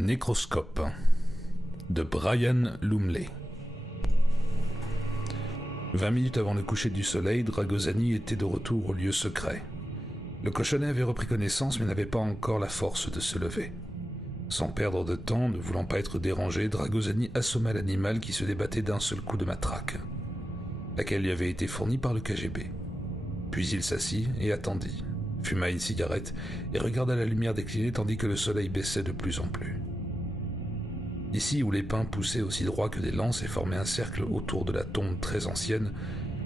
Nécroscope de Brian Lumley. 20 minutes avant le coucher du soleil, Dragosani était de retour au lieu secret. Le cochonnet avait repris connaissance mais n'avait pas encore la force de se lever. Sans perdre de temps, ne voulant pas être dérangé, Dragosani assomma l'animal qui se débattait d'un seul coup de matraque, laquelle lui avait été fournie par le KGB. Puis il s'assit et attendit, fuma une cigarette et regarda la lumière décliner tandis que le soleil baissait de plus en plus. Ici où les pins poussaient aussi droit que des lances et formaient un cercle autour de la tombe très ancienne,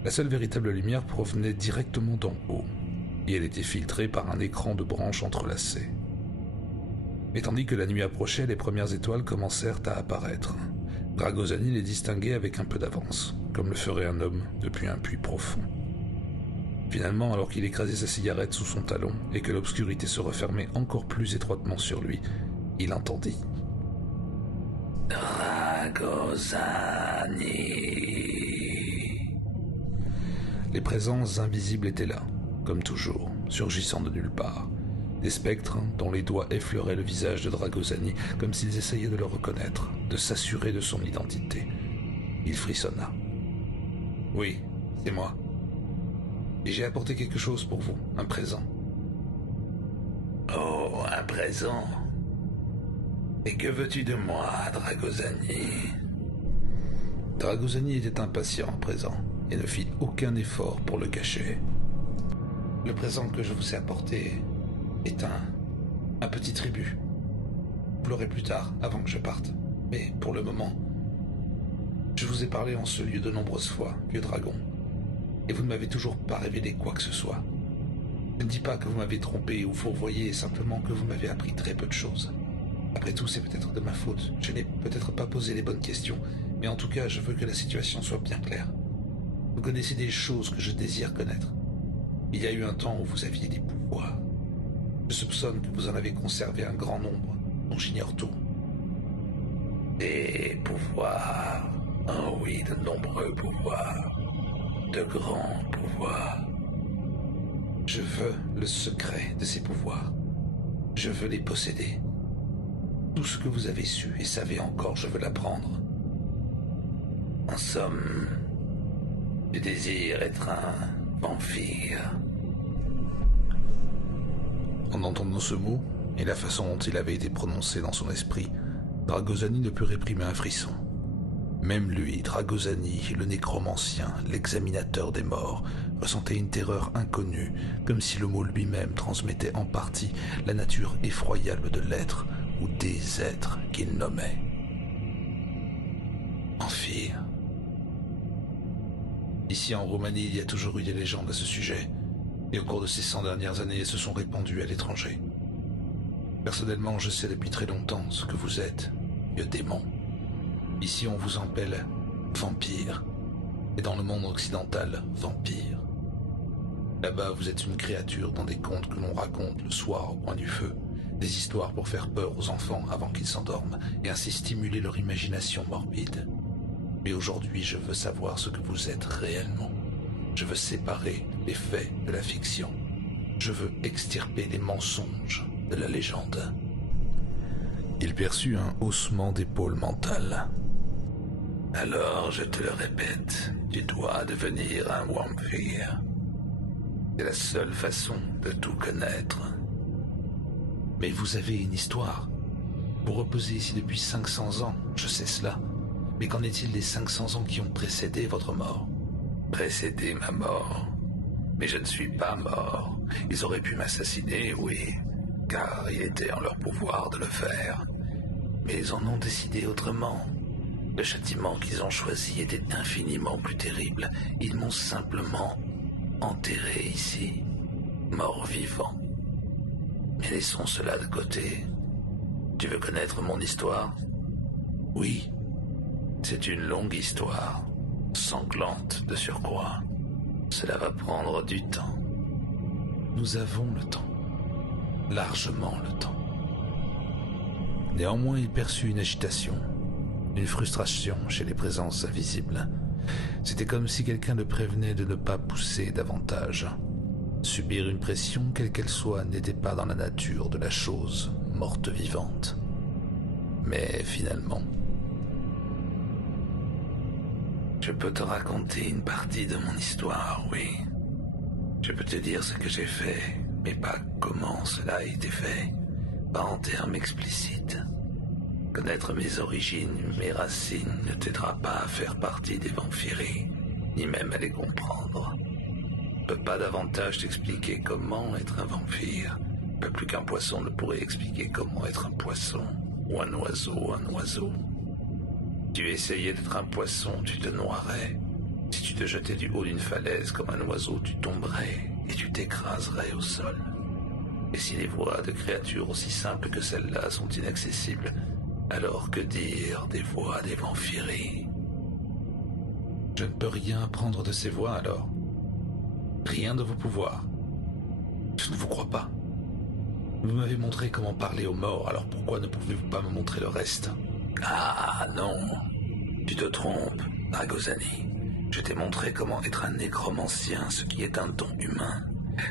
la seule véritable lumière provenait directement d'en haut, et elle était filtrée par un écran de branches entrelacées. Mais tandis que la nuit approchait, les premières étoiles commencèrent à apparaître. Dragosani les distinguait avec un peu d'avance, comme le ferait un homme depuis un puits profond. Finalement, alors qu'il écrasait sa cigarette sous son talon et que l'obscurité se refermait encore plus étroitement sur lui, il entendit. Dragosani. Les présences invisibles étaient là, comme toujours, surgissant de nulle part. Des spectres dont les doigts effleuraient le visage de Dragosani comme s'ils essayaient de le reconnaître, de s'assurer de son identité. Il frissonna. « Oui, c'est moi. Et j'ai apporté quelque chose pour vous, un présent. » « Oh, un présent. Et que veux-tu de moi, Dragosani ?» Dragosani était impatient à présent et ne fit aucun effort pour le cacher. « Le présent que je vous ai apporté est un petit tribut. Vous l'aurez plus tard, avant que je parte. Mais pour le moment, je vous ai parlé en ce lieu de nombreuses fois, vieux dragon, et vous ne m'avez toujours pas révélé quoi que ce soit. Je ne dis pas que vous m'avez trompé ou fourvoyé, simplement que vous m'avez appris très peu de choses. Après tout, c'est peut-être de ma faute. Je n'ai peut-être pas posé les bonnes questions, mais en tout cas, je veux que la situation soit bien claire. Vous connaissez des choses que je désire connaître. Il y a eu un temps où vous aviez des pouvoirs. Je soupçonne que vous en avez conservé un grand nombre, dont j'ignore tout. Des pouvoirs. Oh oui, de nombreux pouvoirs. De grands pouvoirs. Je veux le secret de ces pouvoirs. Je veux les posséder. Tout ce que vous avez su et savez encore, je veux l'apprendre. En somme, tu désires être un vampire. En entendant ce mot, et la façon dont il avait été prononcé dans son esprit, Dragosani ne put réprimer un frisson. Même lui, Dragosani, le nécromancien, l'examinateur des morts, ressentait une terreur inconnue, comme si le mot lui-même transmettait en partie la nature effroyable de l'être ou des êtres qu'il nommait. Vampire. Ici en Roumanie, il y a toujours eu des légendes à ce sujet, et au cours de ces 100 dernières années, elles se sont répandues à l'étranger. Personnellement, je sais depuis très longtemps ce que vous êtes, vieux démon. Ici, on vous appelle vampire, et dans le monde occidental, vampire. Là-bas, vous êtes une créature dans des contes que l'on raconte le soir au coin du feu, des histoires pour faire peur aux enfants avant qu'ils s'endorment, et ainsi stimuler leur imagination morbide. Mais aujourd'hui, je veux savoir ce que vous êtes réellement. Je veux séparer les faits de la fiction. Je veux extirper les mensonges de la légende. Il perçut un haussement d'épaule mental. Alors, je te le répète, tu dois devenir un vampire. C'est la seule façon de tout connaître. Mais vous avez une histoire. Vous reposez ici depuis 500 ans, je sais cela. Mais qu'en est-il des 500 ans qui ont précédé votre mort ? Précédé ma mort. Mais je ne suis pas mort. Ils auraient pu m'assassiner, oui, car il était en leur pouvoir de le faire. Mais ils en ont décidé autrement. Le châtiment qu'ils ont choisi était infiniment plus terrible. Ils m'ont simplement enterré ici, mort-vivant. Mais laissons cela de côté. Tu veux connaître mon histoire ? Oui. C'est une longue histoire, sanglante de surcroît. Cela va prendre du temps. Nous avons le temps. Largement le temps. Néanmoins, il perçut une agitation, une frustration chez les présences invisibles. C'était comme si quelqu'un le prévenait de ne pas pousser davantage. Subir une pression, quelle qu'elle soit, n'était pas dans la nature de la chose morte vivante. Mais finalement... Je peux te raconter une partie de mon histoire, oui. Je peux te dire ce que j'ai fait, mais pas comment cela a été fait. Pas en termes explicites. Connaître mes origines, mes racines ne t'aidera pas à faire partie des Vamphyries, ni même à les comprendre. Je peux pas davantage t'expliquer comment être un vampire. Pas plus qu'un poisson ne pourrait expliquer comment être un poisson, ou un oiseau. Si tu essayais d'être un poisson, tu te noierais. Si tu te jetais du haut d'une falaise comme un oiseau, tu tomberais et tu t'écraserais au sol. Et si les voix de créatures aussi simples que celles-là sont inaccessibles, alors que dire des voix des Vamphyries? Je ne peux rien apprendre de ces voix alors. Rien de vos pouvoirs. Je ne vous crois pas. Vous m'avez montré comment parler aux morts, alors pourquoi ne pouvez-vous pas me montrer le reste? Ah non, tu te trompes, Dragosani. Je t'ai montré comment être un nécromancien, ce qui est un don humain.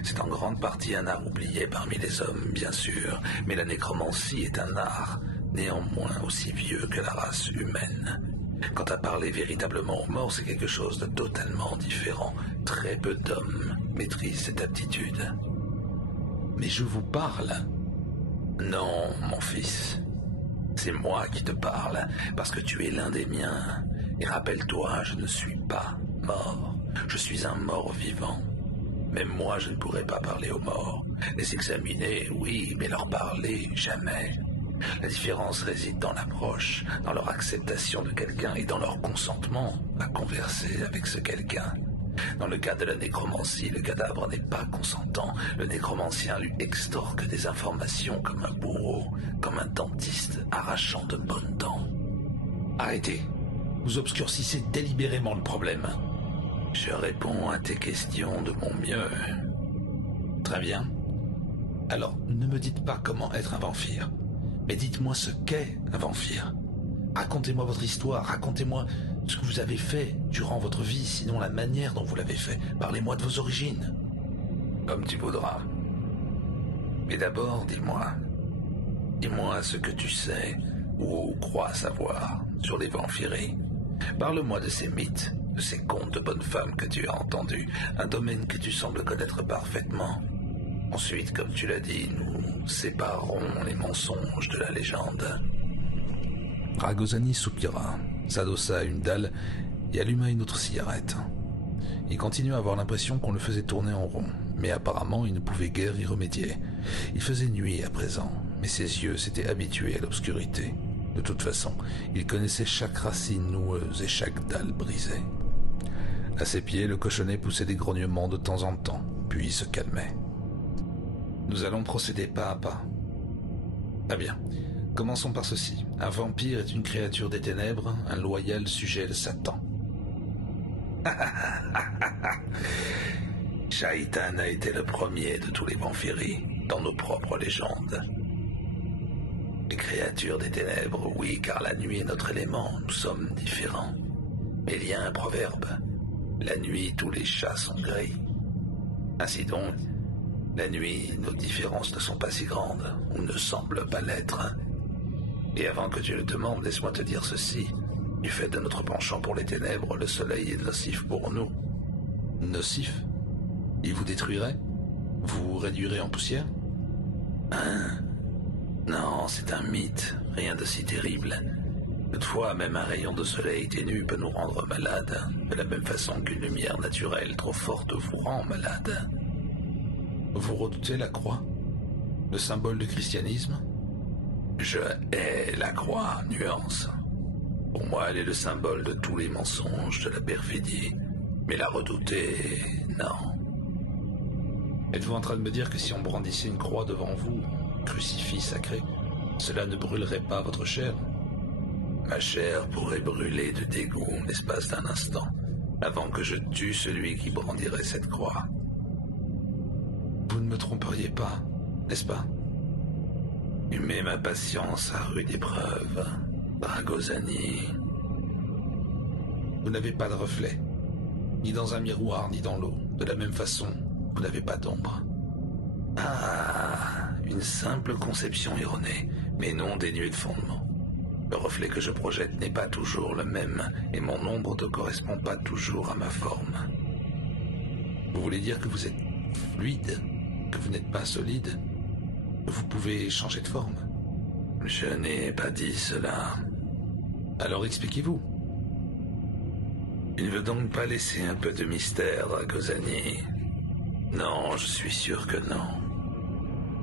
C'est en grande partie un art oublié parmi les hommes, bien sûr, mais la nécromancie est un art, néanmoins aussi vieux que la race humaine. Quant à parler véritablement aux morts, c'est quelque chose de totalement différent. Très peu d'hommes maîtrisent cette aptitude. Mais je vous parle. Non, mon fils. C'est moi qui te parle, parce que tu es l'un des miens. Et rappelle-toi, je ne suis pas mort. Je suis un mort vivant. Même moi, je ne pourrais pas parler aux morts. Les examiner, oui, mais leur parler, jamais. La différence réside dans l'approche, dans leur acceptation de quelqu'un et dans leur consentement à converser avec ce quelqu'un. Dans le cas de la nécromancie, le cadavre n'est pas consentant. Le nécromancien lui extorque des informations comme un bourreau, comme un dentiste arrachant de bonnes dents. Arrêtez. Vous obscurcissez délibérément le problème. Je réponds à tes questions de mon mieux. Très bien. Alors, ne me dites pas comment être un vampire, mais dites-moi ce qu'est un vampire. Racontez-moi votre histoire, racontez-moi ce que vous avez fait durant votre vie, sinon la manière dont vous l'avez fait. Parlez-moi de vos origines. Comme tu voudras. Mais d'abord, dis-moi ce que tu sais ou crois savoir sur les Vamphyries. Parle-moi de ces mythes, de ces contes de bonnes femmes que tu as entendus, un domaine que tu sembles connaître parfaitement. Ensuite, comme tu l'as dit, nous séparerons les mensonges de la légende. Dragosani soupira, s'adossa à une dalle et alluma une autre cigarette. Il continua à avoir l'impression qu'on le faisait tourner en rond, mais apparemment il ne pouvait guère y remédier. Il faisait nuit à présent, mais ses yeux s'étaient habitués à l'obscurité. De toute façon, il connaissait chaque racine noueuse et chaque dalle brisée. À ses pieds, le cochonnet poussait des grognements de temps en temps, puis se calmait. Nous allons procéder pas à pas. Très bien. Commençons par ceci. Un vampire est une créature des ténèbres, un loyal sujet de Satan. Shaitan a été le premier de tous les Vamphyries, dans nos propres légendes. Les créatures des ténèbres, oui, car la nuit est notre élément, nous sommes différents. Mais il y a un proverbe. La nuit, tous les chats sont gris. Ainsi donc, la nuit, nos différences ne sont pas si grandes, ou ne semblent pas l'être. Et avant que tu le demandes, laisse-moi te dire ceci. Du fait de notre penchant pour les ténèbres, le soleil est nocif pour nous. Nocif? Il vous détruirait? Vous réduirez en poussière? Hein? Non, c'est un mythe, rien de si terrible. Toutefois, même un rayon de soleil ténu peut nous rendre malades, de la même façon qu'une lumière naturelle trop forte vous rend malade. Vous redoutez la croix? Le symbole du christianisme? Je hais la croix, nuance. Pour moi, elle est le symbole de tous les mensonges, de la perfidie. Mais la redouter, non. Êtes-vous en train de me dire que si on brandissait une croix devant vous, crucifix sacré, cela ne brûlerait pas votre chair? Ma chair pourrait brûler de dégoût l'espace d'un instant, avant que je tue celui qui brandirait cette croix. Vous ne me tromperiez pas, n'est-ce pas? Tu mets ma patience à rude épreuve, Dragosani. Vous n'avez pas de reflet, ni dans un miroir, ni dans l'eau. De la même façon, vous n'avez pas d'ombre. Ah, une simple conception erronée, mais non dénuée de fondement. Le reflet que je projette n'est pas toujours le même et mon ombre ne correspond pas toujours à ma forme. Vous voulez dire que vous êtes fluide, que vous n'êtes pas solide, que vous pouvez changer de forme? Je n'ai pas dit cela. Alors expliquez-vous. Tu ne veux donc pas laisser un peu de mystère, Dragosani? Non, je suis sûr que non.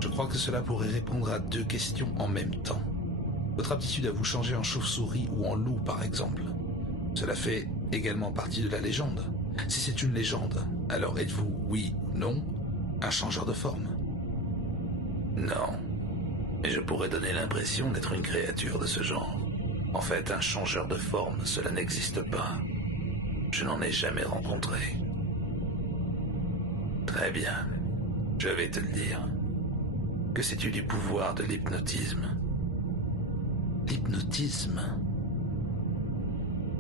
Je crois que cela pourrait répondre à 2 questions en même temps. Votre aptitude à vous changer en chauve-souris ou en loup, par exemple. Cela fait également partie de la légende. Si c'est une légende, alors êtes-vous, oui ou non, un changeur de forme? Non. Mais je pourrais donner l'impression d'être une créature de ce genre. En fait, un changeur de forme, cela n'existe pas. Je n'en ai jamais rencontré. Très bien. Je vais te le dire. Que sais-tu du pouvoir de l'hypnotisme? L'hypnotisme?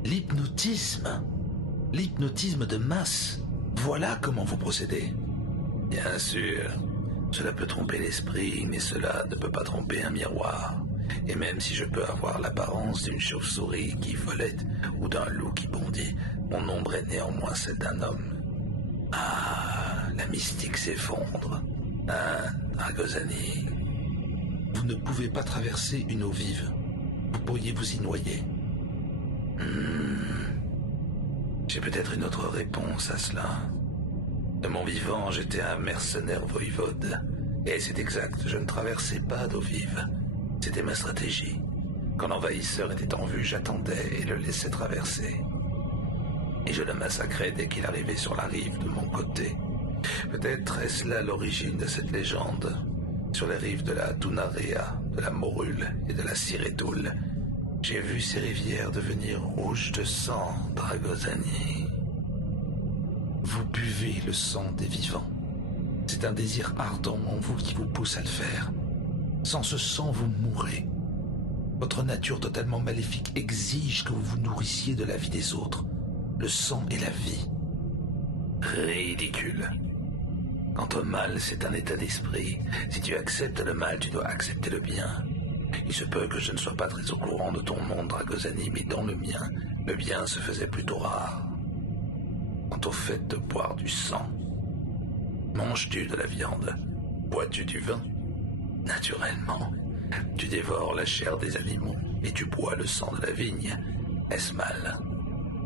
L'hypnotisme? L'hypnotisme de masse? Voilà comment vous procédez. Bien sûr. Cela peut tromper l'esprit, mais cela ne peut pas tromper un miroir. Et même si je peux avoir l'apparence d'une chauve-souris qui volette ou d'un loup qui bondit, mon ombre est néanmoins celle d'un homme. Ah, la mystique s'effondre. Hein, Dragosani? Vous ne pouvez pas traverser une eau vive. Vous pourriez vous y noyer. J'ai peut-être une autre réponse à cela. De mon vivant, j'étais un mercenaire voïvode. Et c'est exact, je ne traversais pas d'eau vive. C'était ma stratégie. Quand l'envahisseur était en vue, j'attendais et le laissais traverser. Et je le massacrais dès qu'il arrivait sur la rive de mon côté. Peut-être est-ce là l'origine de cette légende. Sur les rives de la Dunarea, de la Morule et de la Sirétoul, j'ai vu ces rivières devenir rouges de sang, Dragosani. Vous buvez le sang des vivants. C'est un désir ardent en vous qui vous pousse à le faire. Sans ce sang, vous mourrez. Votre nature totalement maléfique exige que vous vous nourrissiez de la vie des autres. Le sang est la vie. Ridicule. Quant au mal, c'est un état d'esprit. Si tu acceptes le mal, tu dois accepter le bien. Il se peut que je ne sois pas très au courant de ton monde, Dragosani, mais dans le mien, le bien se faisait plutôt rare. Quant au fait de boire du sang, manges-tu de la viande? Bois-tu du vin? Naturellement, tu dévores la chair des animaux et tu bois le sang de la vigne. Est-ce mal?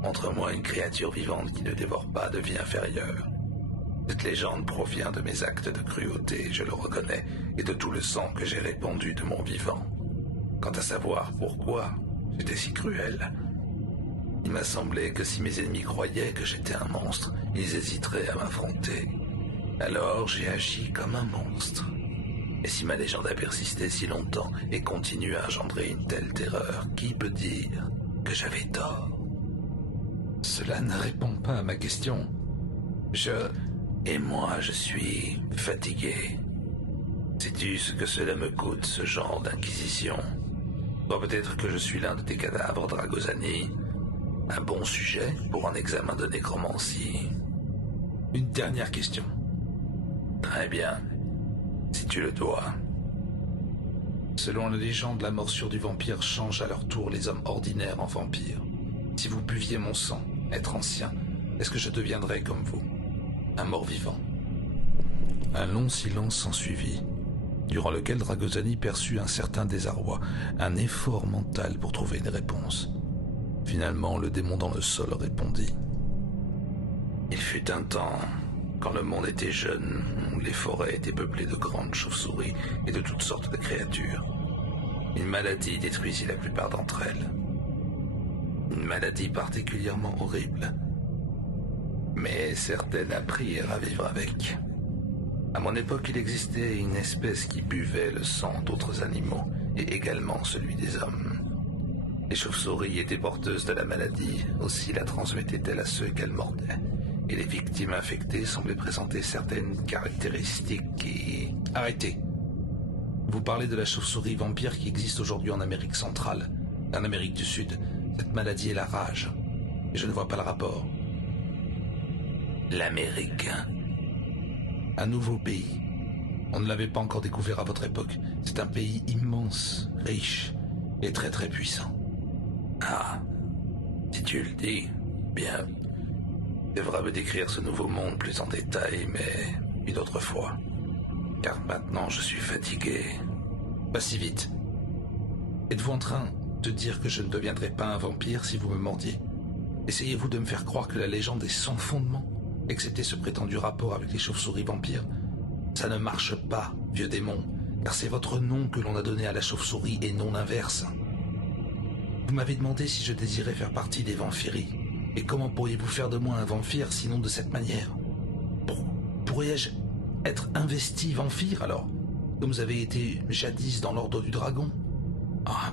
Montre-moi une créature vivante qui ne dévore pas de vie inférieure. Cette légende provient de mes actes de cruauté, je le reconnais, et de tout le sang que j'ai répandu de mon vivant. Quant à savoir pourquoi j'étais si cruel, il m'a semblé que si mes ennemis croyaient que j'étais un monstre, ils hésiteraient à m'affronter. Alors j'ai agi comme un monstre. Et si ma légende a persisté si longtemps et continue à engendrer une telle terreur, qui peut dire que j'avais tort? Cela ne répond pas à ma question. Et moi, je suis fatigué. Sais-tu ce que cela me coûte, ce genre d'inquisition? Bon, peut-être que je suis l'un de tes cadavres, Dragosani. Un bon sujet pour un examen de nécromancie. Une dernière question. Très bien. Si tu le dois. Selon la légende, la morsure du vampire change à leur tour les hommes ordinaires en vampires. Si vous buviez mon sang, être ancien, est-ce que je deviendrais comme vous, un mort-vivant? Un long silence s'ensuivit, durant lequel Dragosani perçut un certain désarroi, un effort mental pour trouver une réponse. Finalement, le démon dans le sol répondit. Il fut un temps, quand le monde était jeune, où les forêts étaient peuplées de grandes chauves-souris et de toutes sortes de créatures. Une maladie détruisit la plupart d'entre elles. Une maladie particulièrement horrible. Mais certaines apprirent à vivre avec. À mon époque, il existait une espèce qui buvait le sang d'autres animaux, et également celui des hommes. Les chauves-souris étaient porteuses de la maladie, aussi la transmettaient-elles à ceux qu'elles mordaient. Et les victimes infectées semblaient présenter certaines caractéristiques qui... Arrêtez. Vous parlez de la chauve-souris vampire qui existe aujourd'hui en Amérique centrale, en Amérique du Sud. Cette maladie est la rage. Et je ne vois pas le rapport. L'Amérique. Un nouveau pays. On ne l'avait pas encore découvert à votre époque. C'est un pays immense, riche et très très puissant. Ah, si tu le dis, bien. Tu devras me décrire ce nouveau monde plus en détail, mais une autre fois. Car maintenant je suis fatigué. Pas si vite. Êtes-vous en train de dire que je ne deviendrai pas un vampire si vous me mordiez? Essayez-vous de me faire croire que la légende est sans fondement, excepté ce prétendu rapport avec les chauves-souris vampires? Ça ne marche pas, vieux démon, car c'est votre nom que l'on a donné à la chauve-souris et non l'inverse. Vous m'avez demandé si je désirais faire partie des Vamphyries. Et comment pourriez-vous faire de moi un vampire sinon de cette manière? Pourrais-je être investi vampire alors, comme vous avez été jadis dans l'ordre du dragon? Ah,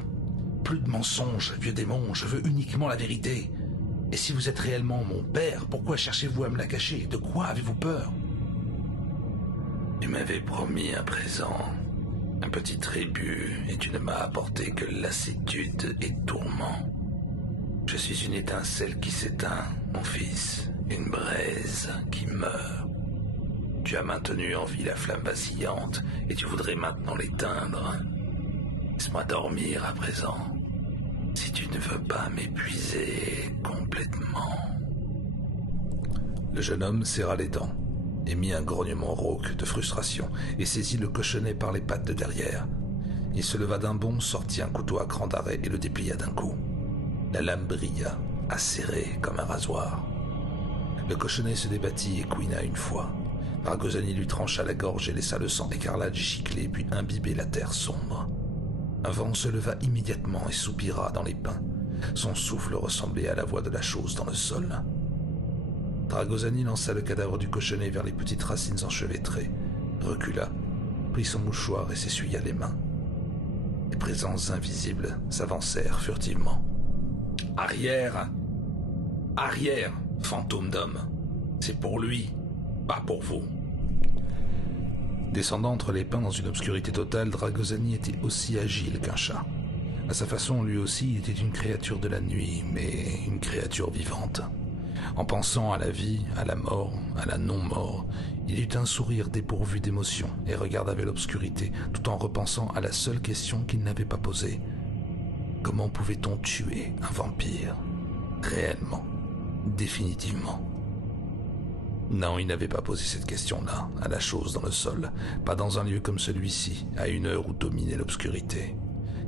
plus de mensonges, vieux démon, je veux uniquement la vérité. Et si vous êtes réellement mon père, pourquoi cherchez-vous à me la cacher? De quoi avez-vous peur? Tu m'avais promis un présent, un petit tribut, et tu ne m'as apporté que lassitude et tourment. Je suis une étincelle qui s'éteint, mon fils, une braise qui meurt. Tu as maintenu en vie la flamme vacillante, et tu voudrais maintenant l'éteindre. Laisse-moi dormir à présent, si tu ne veux pas m'épuiser complètement. Le jeune homme serra les dents, émit un grognement rauque de frustration et saisit le cochonnet par les pattes de derrière. Il se leva d'un bond, sortit un couteau à cran d'arrêt et le déplia d'un coup. La lame brilla, acérée comme un rasoir. Le cochonnet se débattit et couina une fois. Dragosani lui trancha la gorge et laissa le sang écarlate gicler puis imbiber la terre sombre. Un vent se leva immédiatement et soupira dans les pins. Son souffle ressemblait à la voix de la chose dans le sol. Dragosani lança le cadavre du cochonnet vers les petites racines enchevêtrées, recula, prit son mouchoir et s'essuya les mains. Les présences invisibles s'avancèrent furtivement. « Arrière! Arrière, fantôme d'homme! C'est pour lui, pas pour vous !» Descendant entre les pins dans une obscurité totale, Dragosani était aussi agile qu'un chat. À sa façon, lui aussi, il était une créature de la nuit, mais une créature vivante. En pensant à la vie, à la mort, à la non-mort, il eut un sourire dépourvu d'émotion et regarda vers l'obscurité tout en repensant à la seule question qu'il n'avait pas posée. Comment pouvait-on tuer un vampire? Réellement, définitivement. Non, il n'avait pas posé cette question-là, à la chose dans le sol, pas dans un lieu comme celui-ci, à une heure où dominait l'obscurité.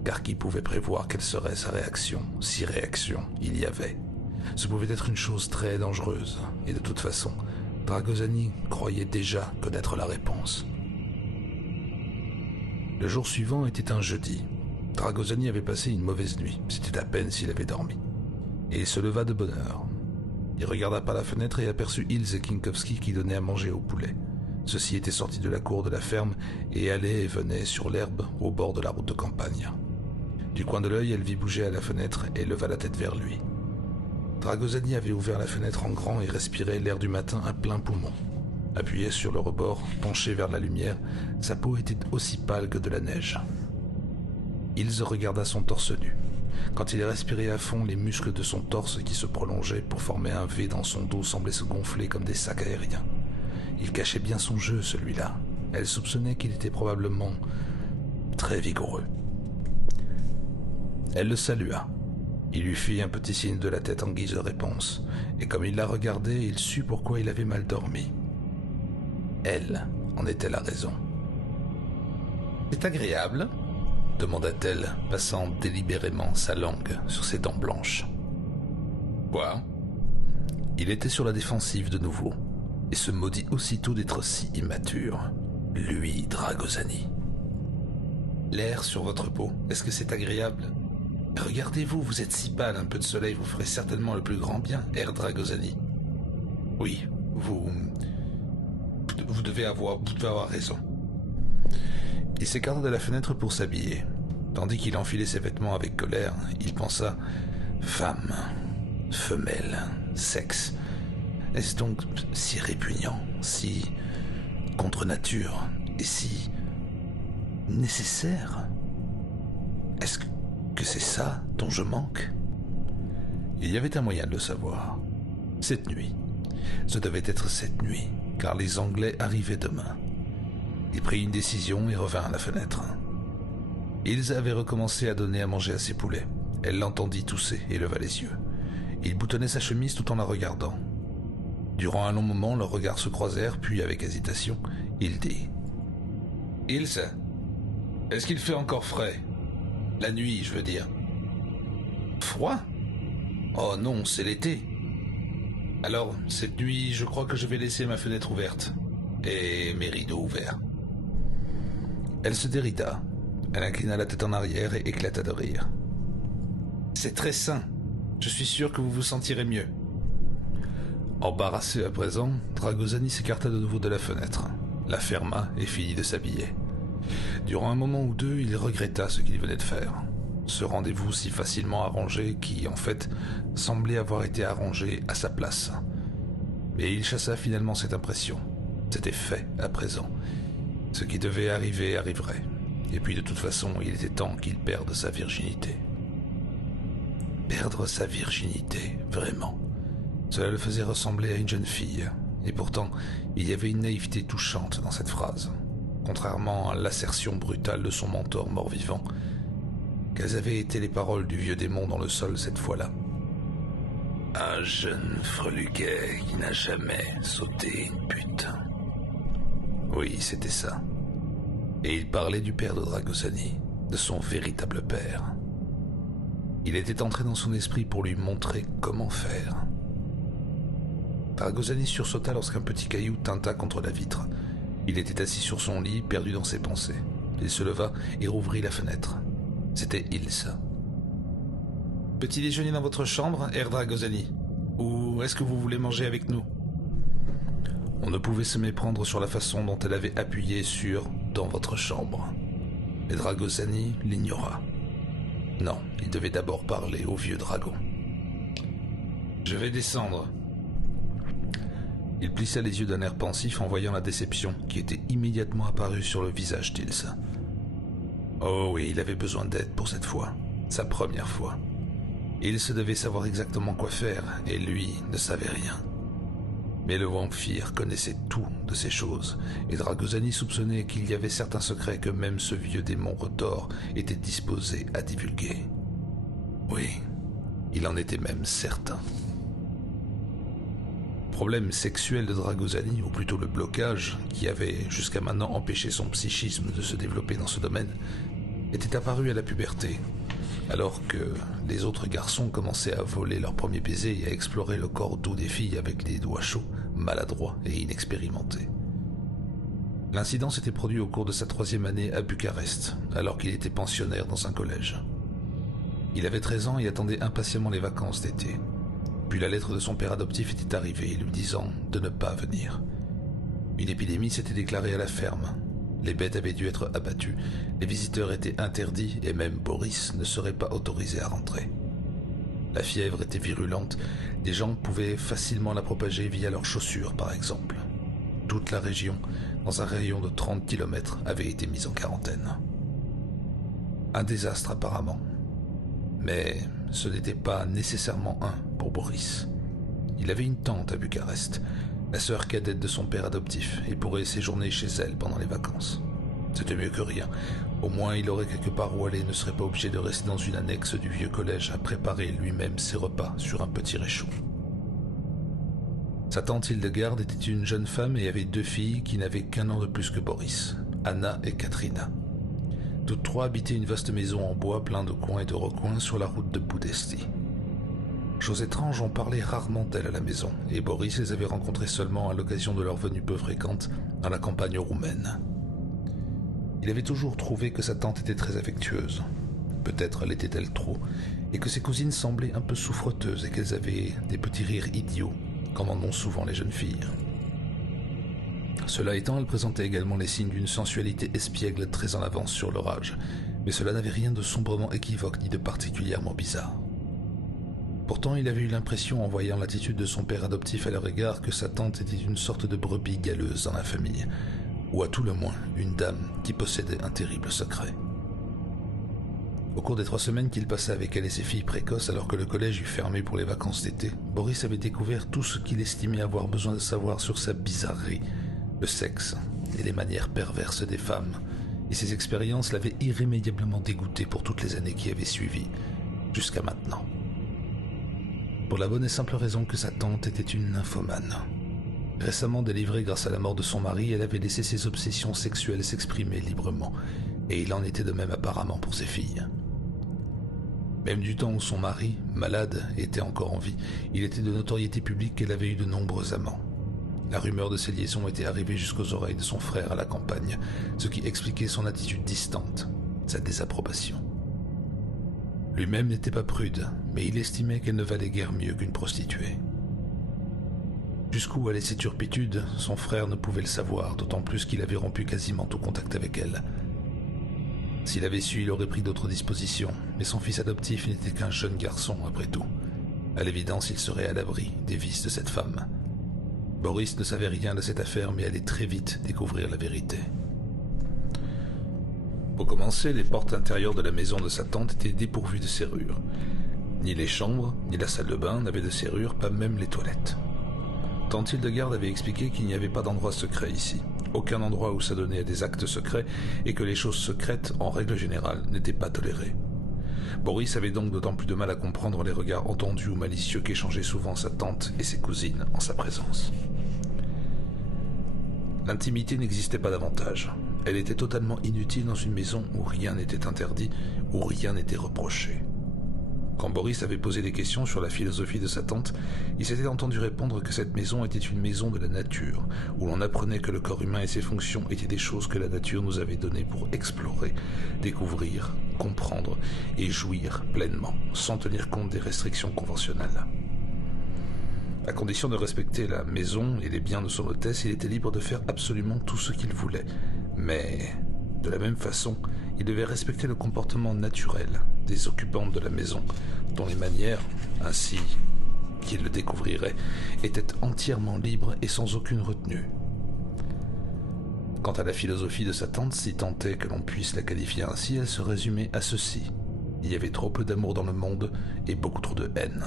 Car qui pouvait prévoir quelle serait sa réaction, si réaction il y avait? Ce pouvait être une chose très dangereuse, et de toute façon, Dragosani croyait déjà connaître la réponse. Le jour suivant était un jeudi. Dragosani avait passé une mauvaise nuit, c'était à peine s'il avait dormi. Et il se leva de bonne heure. Il regarda par la fenêtre et aperçut Ilse et Kinkowski qui donnaient à manger au poulet. Ceux-ci étaient sortis de la cour de la ferme et allaient et venaient sur l'herbe au bord de la route de campagne. Du coin de l'œil, elle vit bouger à la fenêtre et leva la tête vers lui. Dragosani avait ouvert la fenêtre en grand et respirait l'air du matin à plein poumon. Appuyé sur le rebord, penché vers la lumière, sa peau était aussi pâle que de la neige. Ilse regarda son torse nu. Quand il respirait à fond, les muscles de son torse qui se prolongeaient pour former un V dans son dos semblaient se gonfler comme des sacs aériens. Il cachait bien son jeu, celui-là. Elle soupçonnait qu'il était probablement très vigoureux. Elle le salua. Il lui fit un petit signe de la tête en guise de réponse, et comme il la regardait, il sut pourquoi il avait mal dormi. Elle en était la raison. « C'est agréable ?» demanda-t-elle, passant délibérément sa langue sur ses dents blanches. « Quoi ?» Il était sur la défensive de nouveau, et se maudit aussitôt d'être si immature. Lui, Dragosani. « L'air sur votre peau, est-ce que c'est agréable ? Regardez-vous, vous êtes si pâle, un peu de soleil vous ferait certainement le plus grand bien, Air Dragosani. Oui, vous devez avoir raison. » Il s'écarta de la fenêtre pour s'habiller. Tandis qu'il enfilait ses vêtements avec colère, il pensa « Femme, femelle, sexe, est-ce donc si répugnant, si contre nature et si nécessaire? Est-ce que c'est ça dont je manque ?» Il y avait un moyen de le savoir. Cette nuit. Ce devait être cette nuit, car les Anglais arrivaient demain. Il prit une décision et revint à la fenêtre. Ilse avait recommencé à donner à manger à ses poulets. Elle l'entendit tousser et leva les yeux. Il boutonnait sa chemise tout en la regardant. Durant un long moment, leurs regards se croisèrent, puis avec hésitation, il dit « Ilse, est-ce qu'il fait encore frais? La nuit, je veux dire. »« Froid? Oh non, c'est l'été. Alors, cette nuit, je crois que je vais laisser ma fenêtre ouverte et mes rideaux ouverts. » Elle se dérida. Elle inclina la tête en arrière et éclata de rire. « C'est très sain. Je suis sûr que vous vous sentirez mieux. » Embarrassé à présent, Dragosani s'écarta de nouveau de la fenêtre, la ferma et finit de s'habiller. Durant un moment ou deux, il regretta ce qu'il venait de faire. Ce rendez-vous si facilement arrangé qui, en fait, semblait avoir été arrangé à sa place. Mais il chassa finalement cette impression. C'était fait à présent. Ce qui devait arriver arriverait. Et puis de toute façon, il était temps qu'il perde sa virginité. Perdre sa virginité, vraiment. Cela le faisait ressembler à une jeune fille. Et pourtant, il y avait une naïveté touchante dans cette phrase. Contrairement à l'assertion brutale de son mentor mort-vivant, quelles avaient été les paroles du vieux démon dans le sol cette fois-là? Un jeune freluquet qui n'a jamais sauté une pute. Oui, c'était ça. Et il parlait du père de Dragosani, de son véritable père. Il était entré dans son esprit pour lui montrer comment faire. Dragosani sursauta lorsqu'un petit caillou tinta contre la vitre. Il était assis sur son lit, perdu dans ses pensées. Il se leva et rouvrit la fenêtre. C'était Ilse. « Petit déjeuner dans votre chambre, Herr Dragosani? Ou est-ce que vous voulez manger avec nous ?» On ne pouvait se méprendre sur la façon dont elle avait appuyé sur « dans votre chambre ». Mais Dragosani l'ignora. Non, il devait d'abord parler au vieux dragon. « Je vais descendre. » Il plissa les yeux d'un air pensif en voyant la déception qui était immédiatement apparue sur le visage d'Ilse. Oh oui, il avait besoin d'aide pour cette fois, sa première fois. Ilse devait savoir exactement quoi faire, et lui ne savait rien. Mais le vampire connaissait tout de ces choses, et Dragosani soupçonnait qu'il y avait certains secrets que même ce vieux démon retors était disposé à divulguer. Oui, il en était même certain. Le problème sexuel de Dragosani, ou plutôt le blocage, qui avait jusqu'à maintenant empêché son psychisme de se développer dans ce domaine, était apparu à la puberté, alors que les autres garçons commençaient à voler leur premier baiser et à explorer le corps doux des filles avec des doigts chauds, maladroits et inexpérimentés. L'incident s'était produit au cours de sa 3e année à Bucarest, alors qu'il était pensionnaire dans un collège. Il avait 13 ans et attendait impatiemment les vacances d'été. Puis la lettre de son père adoptif était arrivée, lui disant de ne pas venir. Une épidémie s'était déclarée à la ferme. Les bêtes avaient dû être abattues, les visiteurs étaient interdits et même Boris ne serait pas autorisé à rentrer. La fièvre était virulente, des gens pouvaient facilement la propager via leurs chaussures par exemple. Toute la région, dans un rayon de 30 km, avait été mise en quarantaine. Un désastre apparemment. Mais ce n'était pas nécessairement un pour Boris. Il avait une tante à Bucarest, la sœur cadette de son père adoptif, et pourrait séjourner chez elle pendant les vacances. C'était mieux que rien. Au moins, il aurait quelque part où aller et ne serait pas obligé de rester dans une annexe du vieux collège à préparer lui-même ses repas sur un petit réchaud. Sa tante Hildegarde était une jeune femme et avait 2 filles qui n'avaient qu'1 an de plus que Boris, Anna et Katrina. Toutes 3 habitaient une vaste maison en bois plein de coins et de recoins sur la route de Budesti. Chose étrange, on parlait rarement d'elles à la maison, et Boris les avait rencontrées seulement à l'occasion de leur venue peu fréquente dans la campagne roumaine. Il avait toujours trouvé que sa tante était très affectueuse. Peut-être l'était-elle trop, et que ses cousines semblaient un peu souffreteuses et qu'elles avaient des petits rires idiots, comme en ont souvent les jeunes filles. Cela étant, elle présentait également les signes d'une sensualité espiègle très en avance sur leur âge, mais cela n'avait rien de sombrement équivoque ni de particulièrement bizarre. Pourtant, il avait eu l'impression, en voyant l'attitude de son père adoptif à leur égard, que sa tante était une sorte de brebis galeuse dans la famille, ou à tout le moins une dame qui possédait un terrible secret. Au cours des 3 semaines qu'il passait avec elle et ses filles précoces alors que le collège eut fermé pour les vacances d'été, Boris avait découvert tout ce qu'il estimait avoir besoin de savoir sur sa bizarrerie, le sexe et les manières perverses des femmes, et ces expériences l'avaient irrémédiablement dégoûté pour toutes les années qui avaient suivi, jusqu'à maintenant. Pour la bonne et simple raison que sa tante était une nymphomane. Récemment délivrée grâce à la mort de son mari, elle avait laissé ses obsessions sexuelles s'exprimer librement, et il en était de même apparemment pour ses filles. Même du temps où son mari, malade, était encore en vie, il était de notoriété publique qu'elle avait eu de nombreux amants. La rumeur de ces liaisons était arrivée jusqu'aux oreilles de son frère à la campagne, ce qui expliquait son attitude distante, sa désapprobation. Lui-même n'était pas prude, mais il estimait qu'elle ne valait guère mieux qu'une prostituée. Jusqu'où allait ses turpitudes, son frère ne pouvait le savoir, d'autant plus qu'il avait rompu quasiment tout contact avec elle. S'il avait su, il aurait pris d'autres dispositions, mais son fils adoptif n'était qu'un jeune garçon, après tout. À l'évidence, il serait à l'abri des vices de cette femme. Boris ne savait rien de cette affaire, mais allait très vite découvrir la vérité. Pour commencer, les portes intérieures de la maison de sa tante étaient dépourvues de serrure. Ni les chambres, ni la salle de bain n'avaient de serrure, pas même les toilettes. Tante Hildegarde avait expliqué qu'il n'y avait pas d'endroit secret ici, aucun endroit où s'adonner à des actes secrets, et que les choses secrètes, en règle générale, n'étaient pas tolérées. Boris avait donc d'autant plus de mal à comprendre les regards entendus ou malicieux qu'échangeaient souvent sa tante et ses cousines en sa présence. L'intimité n'existait pas davantage. Elle était totalement inutile dans une maison où rien n'était interdit, où rien n'était reproché. Quand Boris avait posé des questions sur la philosophie de sa tante, il s'était entendu répondre que cette maison était une maison de la nature, où l'on apprenait que le corps humain et ses fonctions étaient des choses que la nature nous avait données pour explorer, découvrir, comprendre et jouir pleinement, sans tenir compte des restrictions conventionnelles. À condition de respecter la maison et les biens de son hôtesse, il était libre de faire absolument tout ce qu'il voulait. Mais, de la même façon, il devait respecter le comportement naturel des occupantes de la maison, dont les manières, ainsi qu'il le découvrirait, étaient entièrement libres et sans aucune retenue. Quant à la philosophie de sa tante, si tant est que l'on puisse la qualifier ainsi, elle se résumait à ceci. Il y avait trop peu d'amour dans le monde et beaucoup trop de haine.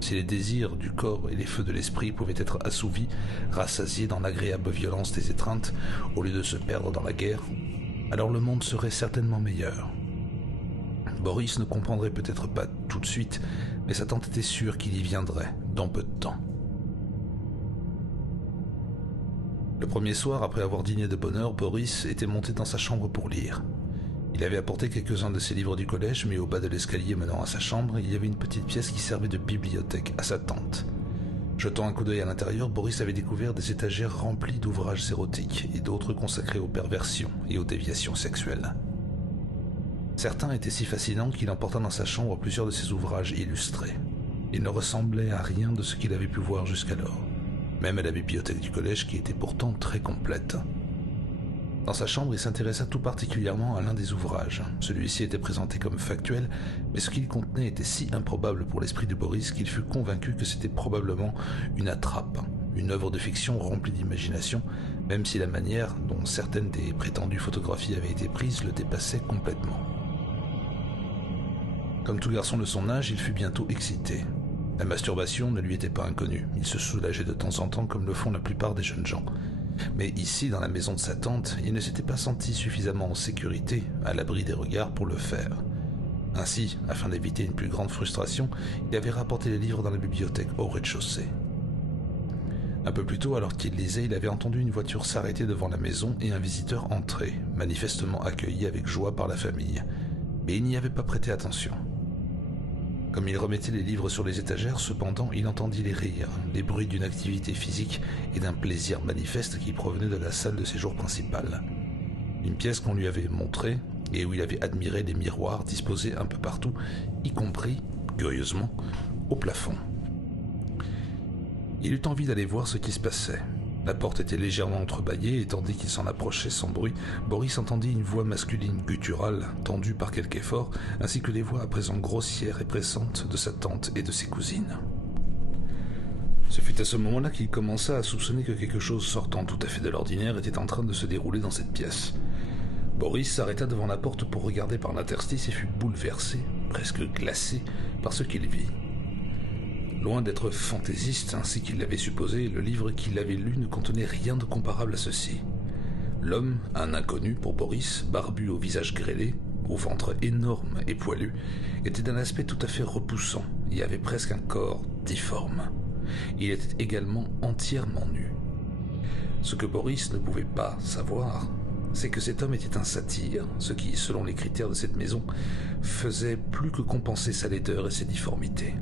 Si les désirs du corps et les feux de l'esprit pouvaient être assouvis, rassasiés dans l'agréable violence des étreintes, au lieu de se perdre dans la guerre, alors le monde serait certainement meilleur. Boris ne comprendrait peut-être pas tout de suite, mais sa tante était sûre qu'il y viendrait dans peu de temps. Le premier soir, après avoir dîné de bonne heure, Boris était monté dans sa chambre pour lire. Il avait apporté quelques-uns de ses livres du collège, mais au bas de l'escalier menant à sa chambre, il y avait une petite pièce qui servait de bibliothèque à sa tante. Jetant un coup d'œil à l'intérieur, Boris avait découvert des étagères remplies d'ouvrages érotiques et d'autres consacrés aux perversions et aux déviations sexuelles. Certains étaient si fascinants qu'il emporta dans sa chambre plusieurs de ces ouvrages illustrés. Ils ne ressemblaient à rien de ce qu'il avait pu voir jusqu'alors, même à la bibliothèque du collège qui était pourtant très complète. Dans sa chambre, il s'intéressa tout particulièrement à l'un des ouvrages. Celui-ci était présenté comme factuel, mais ce qu'il contenait était si improbable pour l'esprit de Boris qu'il fut convaincu que c'était probablement une attrape, une œuvre de fiction remplie d'imagination, même si la manière dont certaines des prétendues photographies avaient été prises le dépassait complètement. Comme tout garçon de son âge, il fut bientôt excité. La masturbation ne lui était pas inconnue, il se soulageait de temps en temps comme le font la plupart des jeunes gens. Mais ici, dans la maison de sa tante, il ne s'était pas senti suffisamment en sécurité, à l'abri des regards, pour le faire. Ainsi, afin d'éviter une plus grande frustration, il avait rapporté les livres dans la bibliothèque au rez-de-chaussée. Un peu plus tôt, alors qu'il lisait, il avait entendu une voiture s'arrêter devant la maison et un visiteur entrer, manifestement accueilli avec joie par la famille. Mais il n'y avait pas prêté attention. Comme il remettait les livres sur les étagères, cependant, il entendit les rires, les bruits d'une activité physique et d'un plaisir manifeste qui provenait de la salle de séjour principale. Une pièce qu'on lui avait montrée et où il avait admiré les miroirs disposés un peu partout, y compris, curieusement, au plafond. Il eut envie d'aller voir ce qui se passait. La porte était légèrement entrebâillée et tandis qu'il s'en approchait sans bruit, Boris entendit une voix masculine gutturale, tendue par quelque effort, ainsi que les voix à présent grossières et pressantes de sa tante et de ses cousines. Ce fut à ce moment-là qu'il commença à soupçonner que quelque chose sortant tout à fait de l'ordinaire était en train de se dérouler dans cette pièce. Boris s'arrêta devant la porte pour regarder par l'interstice et fut bouleversé, presque glacé, par ce qu'il vit. Loin d'être fantaisiste, ainsi qu'il l'avait supposé, le livre qu'il avait lu ne contenait rien de comparable à ceci. L'homme, un inconnu pour Boris, barbu au visage grêlé, au ventre énorme et poilu, était d'un aspect tout à fait repoussant et avait presque un corps difforme. Il était également entièrement nu. Ce que Boris ne pouvait pas savoir, c'est que cet homme était un satyre, ce qui, selon les critères de cette maison, faisait plus que compenser sa laideur et ses difformités.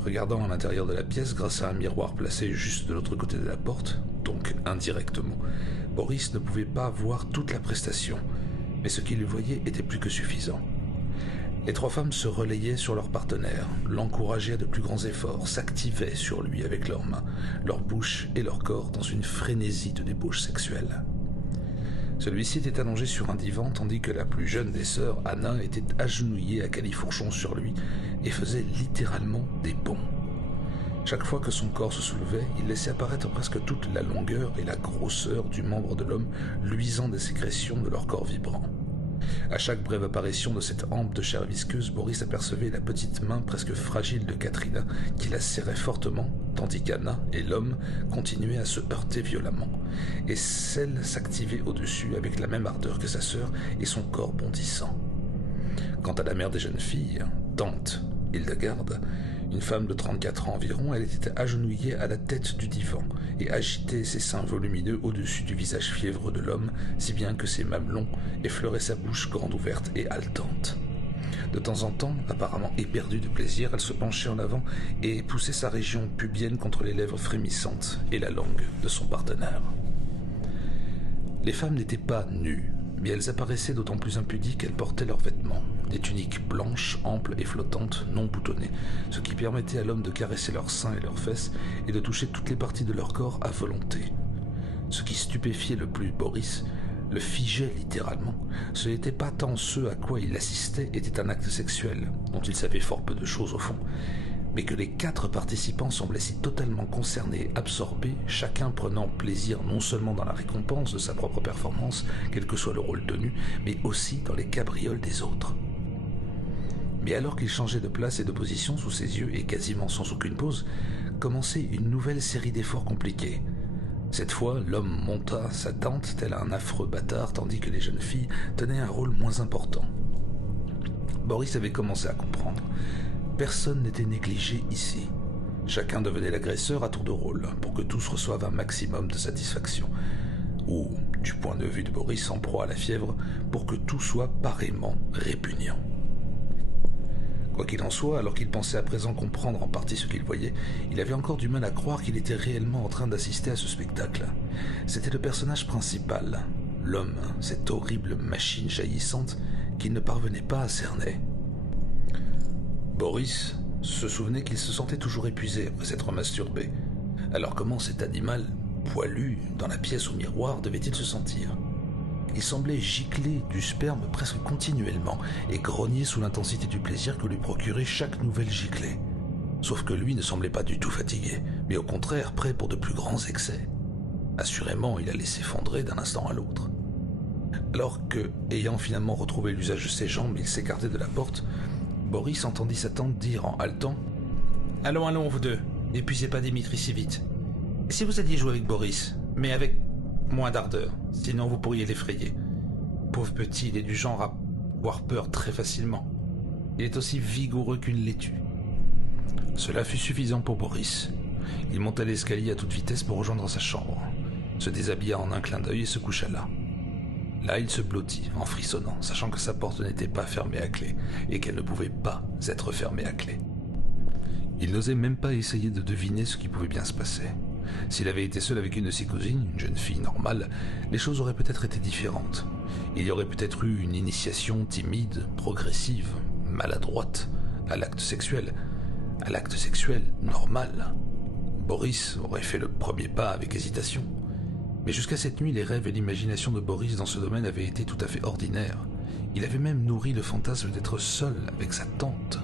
Regardant à l'intérieur de la pièce grâce à un miroir placé juste de l'autre côté de la porte, donc indirectement, Boris ne pouvait pas voir toute la prestation, mais ce qu'il voyait était plus que suffisant. Les trois femmes se relayaient sur leur partenaire, l'encourageaient à de plus grands efforts, s'activaient sur lui avec leurs mains, leur bouche et leur corps dans une frénésie de débauche sexuelle. Celui-ci était allongé sur un divan tandis que la plus jeune des sœurs, Anna, était agenouillée à califourchon sur lui et faisait littéralement des bonds. Chaque fois que son corps se soulevait, il laissait apparaître presque toute la longueur et la grosseur du membre de l'homme luisant des sécrétions de leur corps vibrant. À chaque brève apparition de cette hampe de chair visqueuse, Boris apercevait la petite main presque fragile de Katrina qui la serrait fortement, tandis qu'Anna et l'homme continuaient à se heurter violemment, et celle s'activait au-dessus avec la même ardeur que sa sœur et son corps bondissant. Quant à la mère des jeunes filles, Tante Hildegarde, une femme de 34 ans environ, elle était agenouillée à la tête du divan et agitait ses seins volumineux au-dessus du visage fiévreux de l'homme, si bien que ses mamelons effleuraient sa bouche grande ouverte et haletante. De temps en temps, apparemment éperdue de plaisir, elle se penchait en avant et poussait sa région pubienne contre les lèvres frémissantes et la langue de son partenaire. Les femmes n'étaient pas nues, mais elles apparaissaient d'autant plus impudiques qu'elles portaient leurs vêtements, des tuniques blanches, amples et flottantes, non boutonnées, ce qui permettait à l'homme de caresser leurs seins et leurs fesses et de toucher toutes les parties de leur corps à volonté. Ce qui stupéfiait le plus Boris, le figeait littéralement, ce n'était pas tant ce à quoi il assistait était un acte sexuel, dont il savait fort peu de choses au fond, mais que les 4 participants semblaient si totalement concernés et absorbés, chacun prenant plaisir non seulement dans la récompense de sa propre performance, quel que soit le rôle tenu, mais aussi dans les cabrioles des autres. Mais alors qu'il changeait de place et de position sous ses yeux et quasiment sans aucune pause, commençait une nouvelle série d'efforts compliqués. Cette fois, l'homme monta sa tente tel un affreux bâtard, tandis que les jeunes filles tenaient un rôle moins important. Boris avait commencé à comprendre. Personne n'était négligé ici. Chacun devenait l'agresseur à tour de rôle, pour que tous reçoivent un maximum de satisfaction. Ou, du point de vue de Boris en proie à la fièvre, pour que tout soit pareillement répugnant. Quoi qu'il en soit, alors qu'il pensait à présent comprendre en partie ce qu'il voyait, il avait encore du mal à croire qu'il était réellement en train d'assister à ce spectacle. C'était le personnage principal, l'homme, cette horrible machine jaillissante qu'il ne parvenait pas à cerner. Boris se souvenait qu'il se sentait toujours épuisé après s'être masturbé. Alors comment cet animal, poilu, dans la pièce au miroir, devait-il se sentir ? Il semblait gicler du sperme presque continuellement et grogner sous l'intensité du plaisir que lui procurait chaque nouvelle giclée. Sauf que lui ne semblait pas du tout fatigué, mais au contraire prêt pour de plus grands excès. Assurément, il allait s'effondrer d'un instant à l'autre. Alors que, ayant finalement retrouvé l'usage de ses jambes, il s'écartait de la porte, Boris entendit sa tante dire en haletant « Allons, allons, vous deux, n'épuisez pas Dimitri si vite. Et si vous alliez jouer avec Boris, mais avec moins d'ardeur, sinon vous pourriez l'effrayer. Pauvre petit, il est du genre à avoir peur très facilement. Il est aussi vigoureux qu'une laitue. » Cela fut suffisant pour Boris. Il monta l'escalier à toute vitesse pour rejoindre sa chambre, se déshabilla en un clin d'œil et se coucha là. Là, il se blottit, en frissonnant, sachant que sa porte n'était pas fermée à clé, et qu'elle ne pouvait pas être fermée à clé. Il n'osait même pas essayer de deviner ce qui pouvait bien se passer. S'il avait été seul avec une de ses cousines, une jeune fille normale, les choses auraient peut-être été différentes. Il y aurait peut-être eu une initiation timide, progressive, maladroite, à l'acte sexuel normal. Boris aurait fait le premier pas avec hésitation. Mais jusqu'à cette nuit, les rêves et l'imagination de Boris dans ce domaine avaient été tout à fait ordinaires. Il avait même nourri le fantasme d'être seul avec sa tante.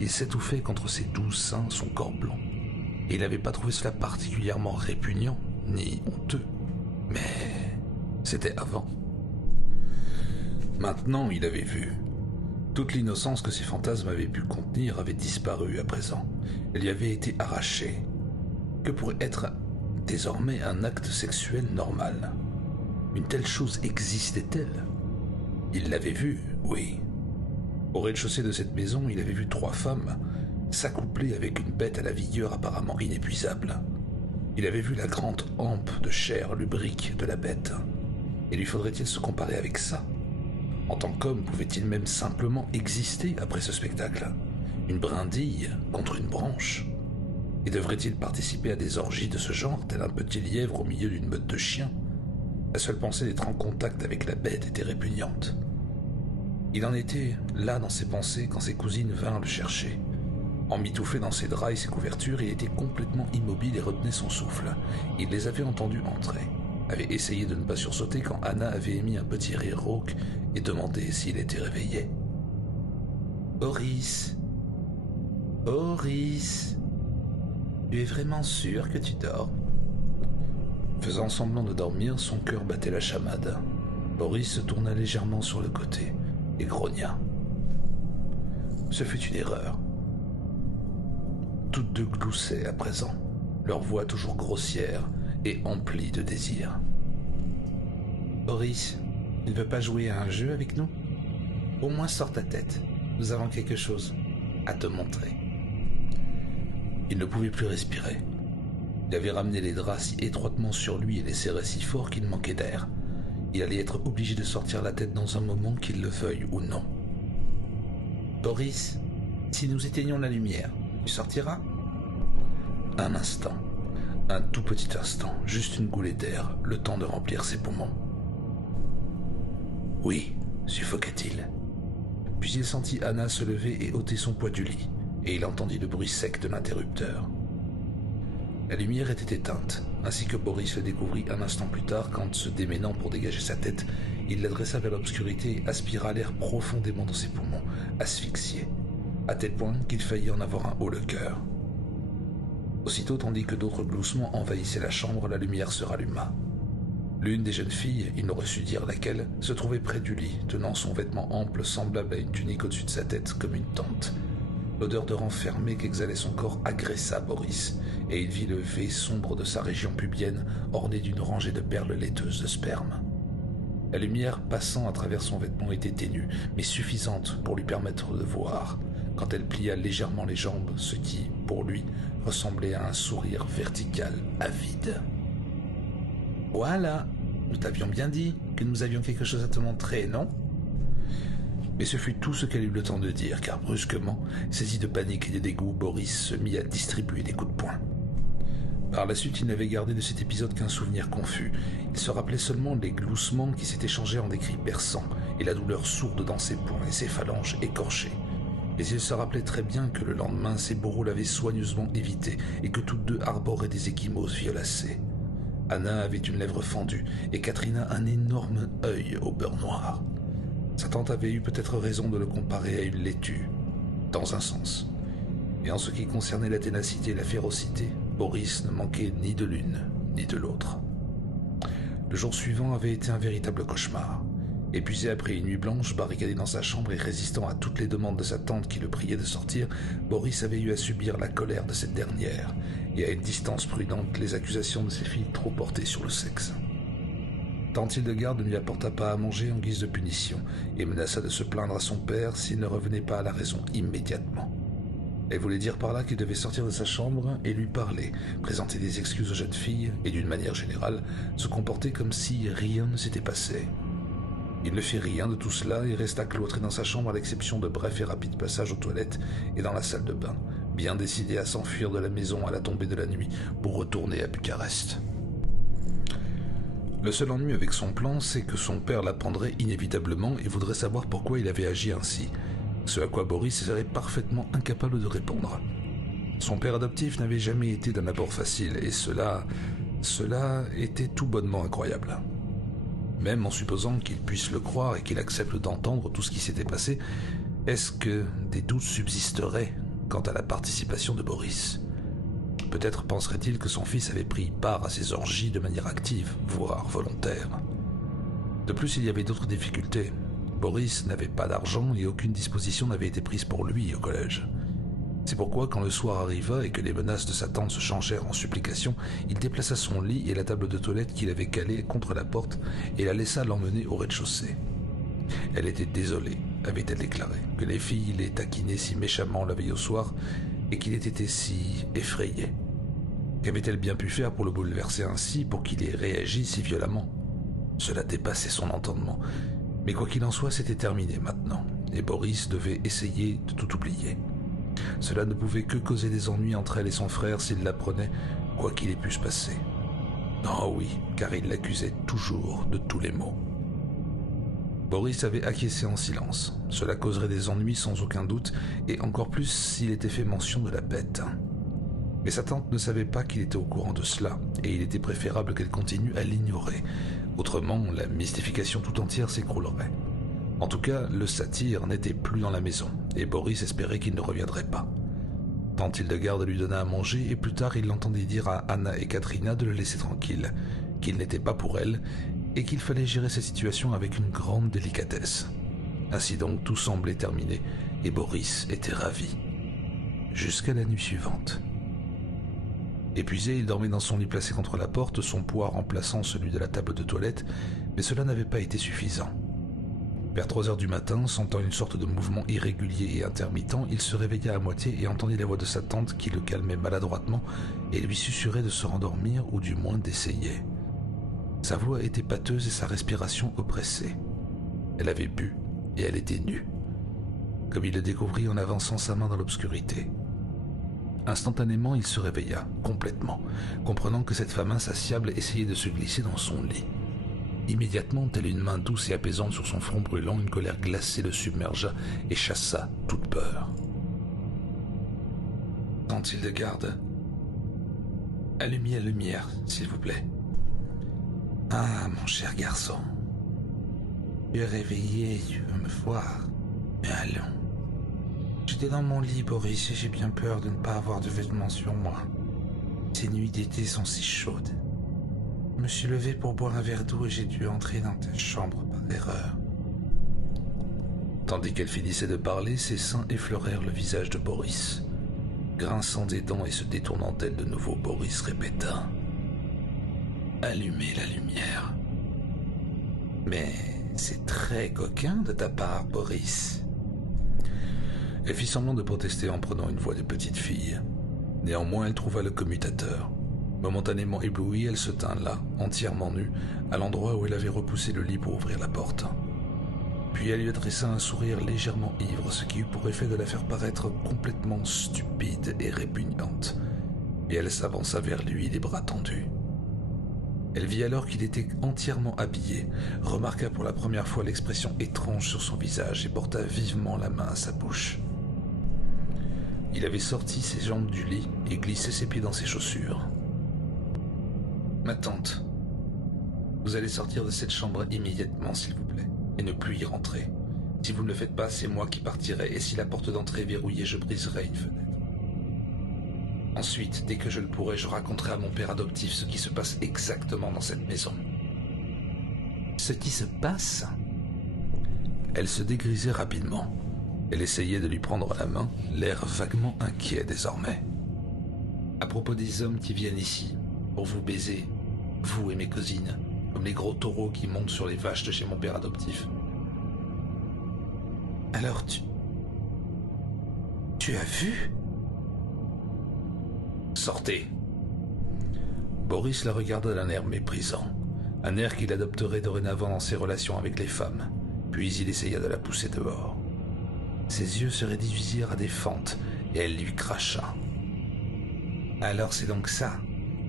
Il s'étouffait contre ses doux seins, son corps blond. Et il n'avait pas trouvé cela particulièrement répugnant, ni honteux. Mais c'était avant. Maintenant, il avait vu. Toute l'innocence que ces fantasmes avaient pu contenir avait disparu à présent. Elle lui avait été arrachée. Que pourrait être désormais un acte sexuel normal? Une telle chose existait-elle? Il l'avait vu, oui. Au rez-de-chaussée de cette maison, il avait vu 3 femmes s'accoupler avec une bête à la vigueur apparemment inépuisable. Il avait vu la grande hampe de chair lubrique de la bête. Et lui faudrait-il se comparer avec ça? En tant qu'homme, pouvait-il même simplement exister après ce spectacle? Une brindille contre une branche? Et devrait-il participer à des orgies de ce genre, tel un petit lièvre au milieu d'une meute de chiens? La seule pensée d'être en contact avec la bête était répugnante. Il en était là dans ses pensées quand ses cousines vinrent le chercher. Emmitouflé dans ses draps et ses couvertures, il était complètement immobile et retenait son souffle. Il les avait entendus entrer, avait essayé de ne pas sursauter quand Anna avait émis un petit rire rauque et demandé s'il était réveillé. « Boris, Boris, tu es vraiment sûr que tu dors ?» Faisant semblant de dormir, son cœur battait la chamade. Boris se tourna légèrement sur le côté et grogna. Ce fut une erreur. Toutes deux gloussaient à présent, leur voix toujours grossière et emplie de désir. « Boris, il ne veut pas jouer à un jeu avec nous? Au moins sors ta tête, nous avons quelque chose à te montrer. » Il ne pouvait plus respirer. Il avait ramené les draps si étroitement sur lui et les serrait si fort qu'il manquait d'air. Il allait être obligé de sortir la tête dans un moment, qu'il le veuille ou non. « Boris, si nous éteignons la lumière, tu sortiras ?» Un instant, un tout petit instant, juste une goulée d'air, le temps de remplir ses poumons. « Oui, » suffoqua-t-il. Puis il sentit Anna se lever et ôter son poids du lit, et il entendit le bruit sec de l'interrupteur. La lumière était éteinte, ainsi que Boris le découvrit un instant plus tard quand, se déménant pour dégager sa tête, il l'adressa vers l'obscurité et aspira l'air profondément dans ses poumons, asphyxié, à tel point qu'il faillit en avoir un haut le cœur. Aussitôt, tandis que d'autres gloussements envahissaient la chambre, la lumière se ralluma. L'une des jeunes filles, il n'aurait su dire laquelle, se trouvait près du lit, tenant son vêtement ample semblable à une tunique au-dessus de sa tête comme une tente. L'odeur de renfermé qu'exhalait son corps agressa Boris, et il vit le V sombre de sa région pubienne orné d'une rangée de perles laiteuses de sperme. La lumière passant à travers son vêtement était ténue, mais suffisante pour lui permettre de voir, quand elle plia légèrement les jambes, ce qui, pour lui, ressemblait à un sourire vertical avide. « Voilà, nous t'avions bien dit que nous avions quelque chose à te montrer, non ?» Mais ce fut tout ce qu'elle eut le temps de dire, car brusquement, saisi de panique et de dégoût, Boris se mit à distribuer des coups de poing. Par la suite, il n'avait gardé de cet épisode qu'un souvenir confus. Il se rappelait seulement les gloussements qui s'étaient changés en des cris perçants, et la douleur sourde dans ses poings et ses phalanges écorchées. Mais il se rappelait très bien que le lendemain, ses bourreaux l'avaient soigneusement évité, et que toutes deux arboraient des ecchymoses violacées. Anna avait une lèvre fendue, et Katrina un énorme œil au beurre noir. Sa tante avait eu peut-être raison de le comparer à une laitue, dans un sens. Et en ce qui concernait la ténacité et la férocité, Boris ne manquait ni de l'une, ni de l'autre. Le jour suivant avait été un véritable cauchemar. Épuisé après une nuit blanche, barricadé dans sa chambre et résistant à toutes les demandes de sa tante qui le priait de sortir, Boris avait eu à subir la colère de cette dernière, et à une distance prudente les accusations de ses filles trop portées sur le sexe. Tante Hildegarde ne lui apporta pas à manger en guise de punition et menaça de se plaindre à son père s'il ne revenait pas à la raison immédiatement. Elle voulait dire par là qu'il devait sortir de sa chambre et lui parler, présenter des excuses aux jeunes filles et, d'une manière générale, se comporter comme si rien ne s'était passé. Il ne fit rien de tout cela et resta cloîtré dans sa chambre à l'exception de brefs et rapides passages aux toilettes et dans la salle de bain, bien décidé à s'enfuir de la maison à la tombée de la nuit pour retourner à Bucarest. Le seul ennui avec son plan, c'est que son père l'apprendrait inévitablement et voudrait savoir pourquoi il avait agi ainsi, ce à quoi Boris serait parfaitement incapable de répondre. Son père adoptif n'avait jamais été d'un abord facile, et cela était tout bonnement incroyable. Même en supposant qu'il puisse le croire et qu'il accepte d'entendre tout ce qui s'était passé, est-ce que des doutes subsisteraient quant à la participation de Boris ? Peut-être penserait-il que son fils avait pris part à ces orgies de manière active, voire volontaire. De plus, il y avait d'autres difficultés. Boris n'avait pas d'argent et aucune disposition n'avait été prise pour lui au collège. C'est pourquoi, quand le soir arriva et que les menaces de sa tante se changèrent en supplications, il déplaça son lit et la table de toilette qu'il avait calée contre la porte et la laissa l'emmener au rez-de-chaussée. Elle était désolée, avait-elle déclaré, que les filles les taquinaient si méchamment la veille au soir et qu'il ait été si effrayé. Qu'avait-elle bien pu faire pour le bouleverser ainsi, pour qu'il ait réagi si violemment? Cela dépassait son entendement, mais quoi qu'il en soit, c'était terminé maintenant, et Boris devait essayer de tout oublier. Cela ne pouvait que causer des ennuis entre elle et son frère s'il l'apprenait, quoi qu'il ait pu se passer. Oh oui, car il l'accusait toujours de tous les maux. Boris avait acquiescé en silence. Cela causerait des ennuis sans aucun doute, et encore plus s'il était fait mention de la bête. Mais sa tante ne savait pas qu'il était au courant de cela, et il était préférable qu'elle continue à l'ignorer. Autrement, la mystification tout entière s'écroulerait. En tout cas, le satyre n'était plus dans la maison, et Boris espérait qu'il ne reviendrait pas. Tante Hildegarde lui donna à manger, et plus tard il l'entendit dire à Anna et Katrina de le laisser tranquille, qu'il n'était pas pour elle, et qu'il fallait gérer cette situation avec une grande délicatesse. Ainsi donc, tout semblait terminé, et Boris était ravi. Jusqu'à la nuit suivante. Épuisé, il dormait dans son lit placé contre la porte, son poids remplaçant celui de la table de toilette, mais cela n'avait pas été suffisant. Vers 3 heures du matin, sentant une sorte de mouvement irrégulier et intermittent, il se réveilla à moitié et entendit la voix de sa tante qui le calmait maladroitement et lui susurrait de se rendormir ou du moins d'essayer. Sa voix était pâteuse et sa respiration oppressée. Elle avait bu et elle était nue, comme il le découvrit en avançant sa main dans l'obscurité. Instantanément, il se réveilla, complètement, comprenant que cette femme insatiable essayait de se glisser dans son lit. Immédiatement, telle une main douce et apaisante sur son front brûlant, une colère glacée le submergea et chassa toute peur. « Tante Hildegarde, allumez la lumière, s'il vous plaît. »« Ah, mon cher garçon, tu es réveillé, tu veux me voir. Mais allons. J'étais dans mon lit, Boris, et j'ai bien peur de ne pas avoir de vêtements sur moi. Ces nuits d'été sont si chaudes. Je me suis levé pour boire un verre d'eau et j'ai dû entrer dans ta chambre par erreur. » Tandis qu'elle finissait de parler, ses seins effleurèrent le visage de Boris. Grinçant des dents et se détournant d'elle de nouveau, Boris répéta « Allumez la lumière. »« Mais c'est très coquin de ta part, Boris. » Elle fit semblant de protester en prenant une voix de petite fille. Néanmoins, elle trouva le commutateur. Momentanément éblouie, elle se tint là, entièrement nue, à l'endroit où elle avait repoussé le lit pour ouvrir la porte. Puis elle lui adressa un sourire légèrement ivre, ce qui eut pour effet de la faire paraître complètement stupide et répugnante. Et elle s'avança vers lui, les bras tendus. Elle vit alors qu'il était entièrement habillé, remarqua pour la première fois l'expression étrange sur son visage et porta vivement la main à sa bouche. Il avait sorti ses jambes du lit et glissé ses pieds dans ses chaussures. « Ma tante, vous allez sortir de cette chambre immédiatement, s'il vous plaît, et ne plus y rentrer. Si vous ne le faites pas, c'est moi qui partirai, et si la porte d'entrée est verrouillée, je briserai une fenêtre. Ensuite, dès que je le pourrai, je raconterai à mon père adoptif ce qui se passe exactement dans cette maison. » « Ce qui se passe ?» Elle se dégrisait rapidement. Elle essayait de lui prendre la main, l'air vaguement inquiet désormais. « À propos des hommes qui viennent ici, pour vous baiser, vous et mes cousines, comme les gros taureaux qui montent sur les vaches de chez mon père adoptif. »« Alors tu as vu ?»« Sortez !» Boris la regarda d'un air méprisant, un air qu'il adopterait dorénavant dans ses relations avec les femmes, puis il essaya de la pousser dehors. Ses yeux se réduisirent à des fentes et elle lui cracha. « Alors c'est donc ça ?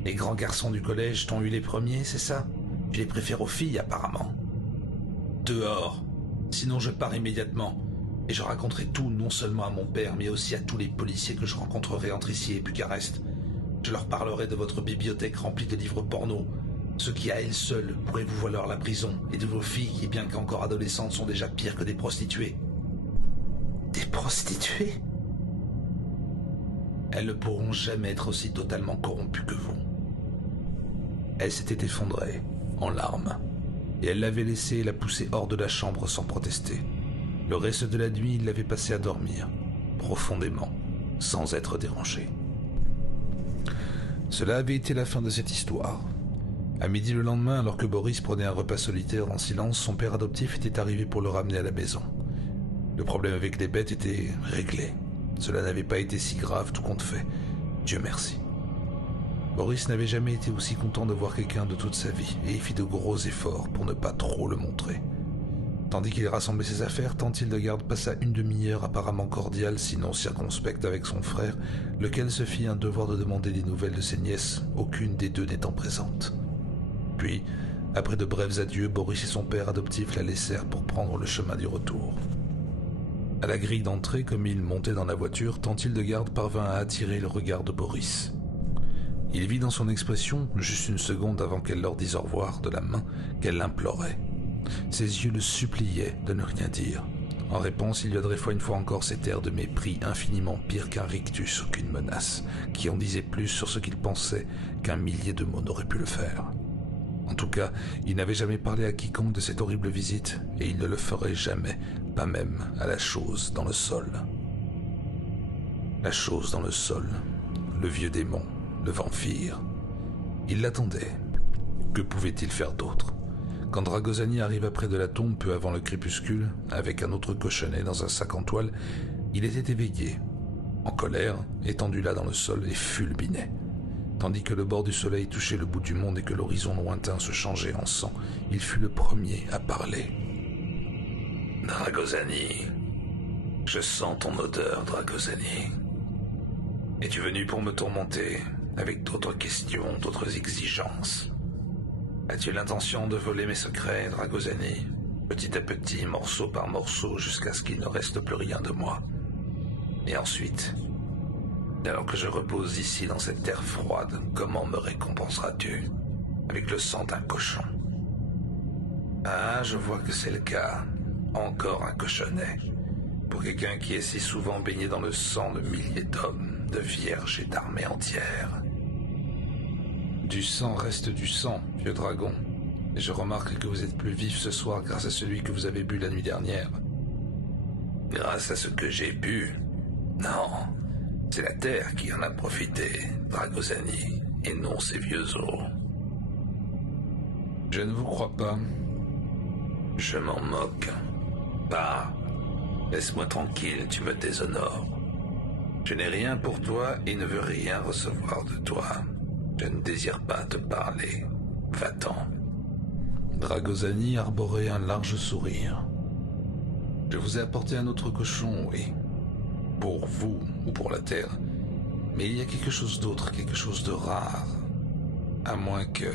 Les grands garçons du collège t'ont eu les premiers, c'est ça ? Tu les préfères aux filles, apparemment. Dehors, sinon je pars immédiatement, et je raconterai tout non seulement à mon père, mais aussi à tous les policiers que je rencontrerai entre ici et Bucarest. Je leur parlerai de votre bibliothèque remplie de livres porno, ce qui à elles seules pourrait vous valoir la prison, et de vos filles qui, bien qu'encore adolescentes, sont déjà pires que des prostituées. » « Des prostituées ? Elles ne pourront jamais être aussi totalement corrompues que vous. » Elle s'était effondrée, en larmes, et elle l'avait laissé la pousser hors de la chambre sans protester. Le reste de la nuit, il l'avait passé à dormir, profondément, sans être dérangé. Cela avait été la fin de cette histoire. À midi le lendemain, alors que Boris prenait un repas solitaire en silence, son père adoptif était arrivé pour le ramener à la maison. Le problème avec les bêtes était réglé. Cela n'avait pas été si grave tout compte fait. Dieu merci. Boris n'avait jamais été aussi content de voir quelqu'un de toute sa vie, et il fit de gros efforts pour ne pas trop le montrer. Tandis qu'il rassemblait ses affaires, Tantildegarde passa une demi-heure apparemment cordiale, sinon circonspecte avec son frère, lequel se fit un devoir de demander des nouvelles de ses nièces, aucune des deux n'étant présente. Puis, après de brefs adieux, Boris et son père adoptif la laissèrent pour prendre le chemin du retour. À la grille d'entrée, comme il montait dans la voiture, Tantildegarde parvint à attirer le regard de Boris. Il vit dans son expression, juste une seconde avant qu'elle leur dise au revoir de la main, qu'elle l'implorait. Ses yeux le suppliaient de ne rien dire. En réponse, il lui adressa une fois encore cet air de mépris infiniment pire qu'un rictus ou qu'une menace, qui en disait plus sur ce qu'il pensait qu'un millier de mots n'auraient pu le faire. En tout cas, il n'avait jamais parlé à quiconque de cette horrible visite, et il ne le ferait jamais, pas même à la chose dans le sol. La chose dans le sol, le vieux démon, le vampire. Il l'attendait. Que pouvait-il faire d'autre ? Quand Dragosani arriva près de la tombe peu avant le crépuscule, avec un autre cochonnet dans un sac en toile, il était éveillé, en colère, étendu là dans le sol et fulminait. Tandis que le bord du soleil touchait le bout du monde et que l'horizon lointain se changeait en sang, il fut le premier à parler. « Dragosani, je sens ton odeur, Dragosani. Es-tu venu pour me tourmenter avec d'autres questions, d'autres exigences ? As-tu l'intention de voler mes secrets, Dragosani, petit à petit, morceau par morceau, jusqu'à ce qu'il ne reste plus rien de moi? Et ensuite, alors que je repose ici dans cette terre froide, comment me récompenseras-tu? Avec le sang d'un cochon. Ah, je vois que c'est le cas. Encore un cochonnet. Pour quelqu'un qui est si souvent baigné dans le sang de milliers d'hommes, de vierges et d'armées entières. Du sang reste du sang, vieux dragon. Et je remarque que vous êtes plus vif ce soir grâce à celui que vous avez bu la nuit dernière. Grâce à ce que j'ai bu? Non, c'est la terre qui en a profité, Dragosani, et non ces vieux os. Je ne vous crois pas. Je m'en moque. Bah, laisse-moi tranquille, tu me déshonores. Je n'ai rien pour toi et ne veux rien recevoir de toi. Je ne désire pas te parler. Va-t'en. Dragosani arborait un large sourire. Je vous ai apporté un autre cochon, oui. Pour vous ou pour la terre. Mais il y a quelque chose d'autre, quelque chose de rare. À moins que...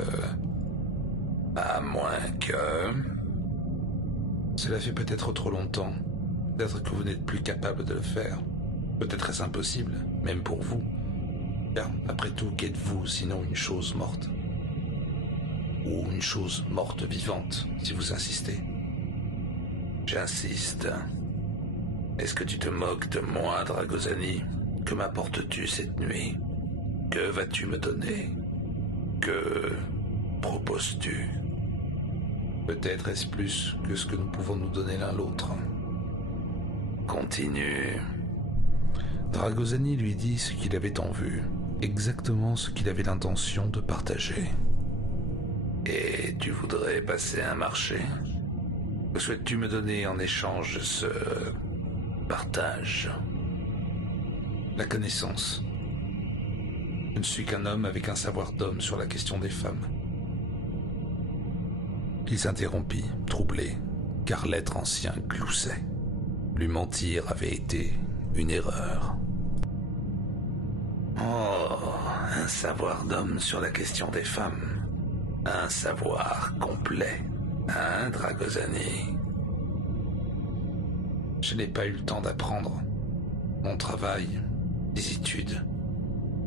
Cela fait peut-être trop longtemps. Peut-être que vous n'êtes plus capable de le faire. Peut-être est-ce impossible, même pour vous. Car, après tout, qu'êtes-vous sinon une chose morte? Ou une chose morte vivante, si vous insistez. J'insiste. Est-ce que tu te moques de moi, Dragosani? Que m'apportes-tu cette nuit? Que vas-tu me donner? Que proposes-tu? Peut-être est-ce plus que ce que nous pouvons nous donner l'un l'autre. Continue. Dragosani lui dit ce qu'il avait en vue, exactement ce qu'il avait l'intention de partager. Et tu voudrais passer un marché? Que souhaites-tu me donner en échange de ce partage? La connaissance. Je ne suis qu'un homme avec un savoir d'homme sur la question des femmes. Il s'interrompit, troublé, car l'être ancien gloussait. Lui mentir avait été une erreur. Oh, un savoir d'homme sur la question des femmes. Un savoir complet, hein, Dragosani? Je n'ai pas eu le temps d'apprendre. Mon travail, les études,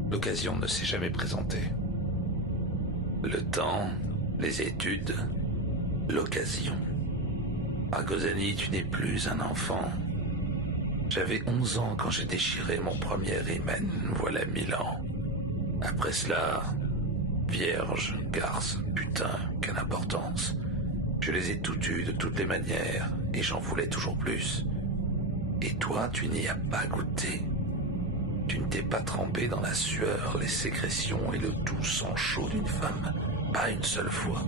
l'occasion ne s'est jamais présentée. Le temps, les études, l'occasion. Dragosani, tu n'es plus un enfant. J'avais 11 ans quand j'ai déchiré mon premier hymen, voilà 1000 ans. Après cela, vierge, garce, putain, quelle importance. Je les ai toutes eues de toutes les manières, et j'en voulais toujours plus. Et toi, tu n'y as pas goûté. Tu ne t'es pas trempé dans la sueur, les sécrétions et le doux sang chaud d'une femme, pas une seule fois.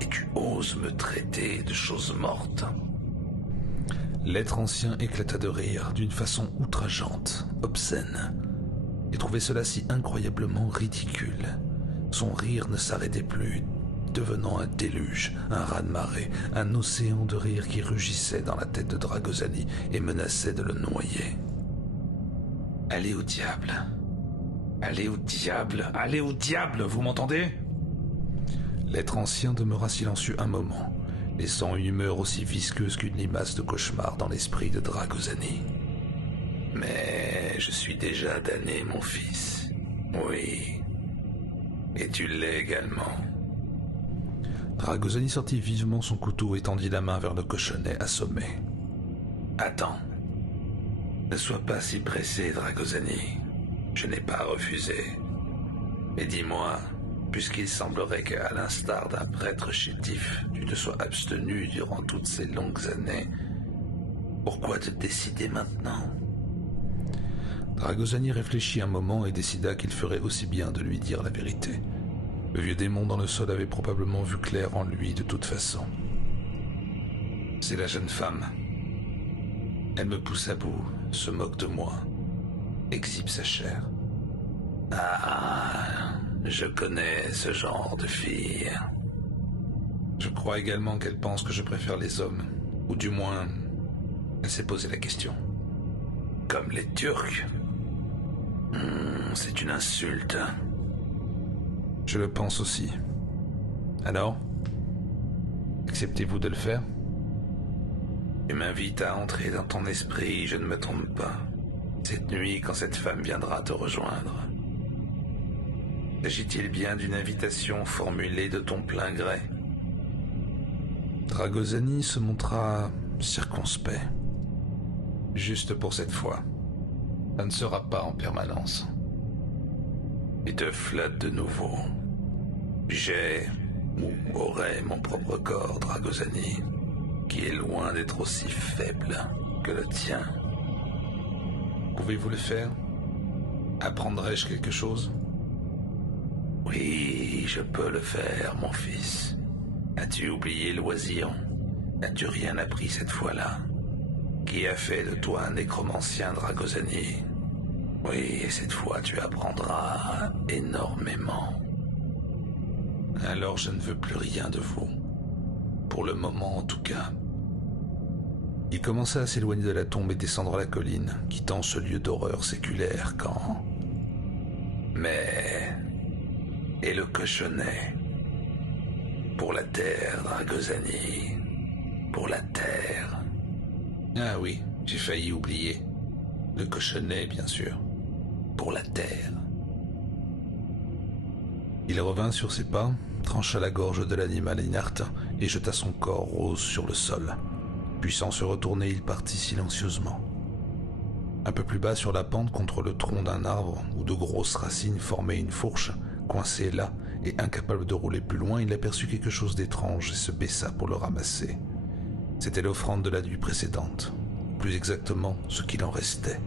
Et tu oses me traiter de choses mortes. L'être ancien éclata de rire d'une façon outrageante, obscène, et trouvait cela si incroyablement ridicule. Son rire ne s'arrêtait plus, devenant un déluge, un raz-de-marée, un océan de rire qui rugissait dans la tête de Dragosani et menaçait de le noyer. « Allez au diable! Allez au diable! Allez au diable! Vous m'entendez ?» L'être ancien demeura silencieux un moment, laissant une humeur aussi visqueuse qu'une limace de cauchemar dans l'esprit de Dragosani. « Mais je suis déjà damné, mon fils. Oui. Et tu l'es également. » Dragosani sortit vivement son couteau et tendit la main vers le cochonnet assommé. « Attends. Ne sois pas si pressé, Dragosani. Je n'ai pas refusé. Mais dis-moi, puisqu'il semblerait qu'à l'instar d'un prêtre chétif, tu te sois abstenu durant toutes ces longues années, pourquoi te décider maintenant ?» Dragosani réfléchit un moment et décida qu'il ferait aussi bien de lui dire la vérité. Le vieux démon dans le sol avait probablement vu clair en lui de toute façon. « C'est la jeune femme. Elle me pousse à bout, se moque de moi, exhibe sa chair. »« Ah, je connais ce genre de fille. » Je crois également qu'elle pense que je préfère les hommes, ou du moins, elle s'est posé la question. « Comme les Turcs. C'est une insulte. » Je le pense aussi. Alors, acceptez-vous de le faire ? Tu m'invites à entrer dans ton esprit, je ne me trompe pas. Cette nuit, quand cette femme viendra te rejoindre. S'agit-il bien d'une invitation formulée de ton plein gré ? Dragosani se montra circonspect. Juste pour cette fois. Ça ne sera pas en permanence. Et te flatte de nouveau. J'ai ou aurais mon propre corps, Dragosani, qui est loin d'être aussi faible que le tien. Pouvez-vous le faire ? Apprendrai-je quelque chose ? Oui, je peux le faire, mon fils. As-tu oublié l'oisillon ? N'as-tu rien appris cette fois-là ? Qui a fait de toi un nécromancien, Dragosani ? Oui, et cette fois tu apprendras énormément. Alors je ne veux plus rien de vous. Pour le moment en tout cas. Il commença à s'éloigner de la tombe et descendre la colline, quittant ce lieu d'horreur séculaire quand... Mais... Et le cochonnet ? Pour la terre, Dragosani. Pour la terre. Ah oui, j'ai failli oublier. Le cochonnet, bien sûr. Pour la terre. Il revint sur ses pas, trancha la gorge de l'animal inerte et jeta son corps rose sur le sol. Puis sans se retourner, il partit silencieusement. Un peu plus bas sur la pente contre le tronc d'un arbre où de grosses racines formaient une fourche, coincé là et incapable de rouler plus loin, il aperçut quelque chose d'étrange et se baissa pour le ramasser. C'était l'offrande de la nuit précédente, plus exactement ce qu'il en restait.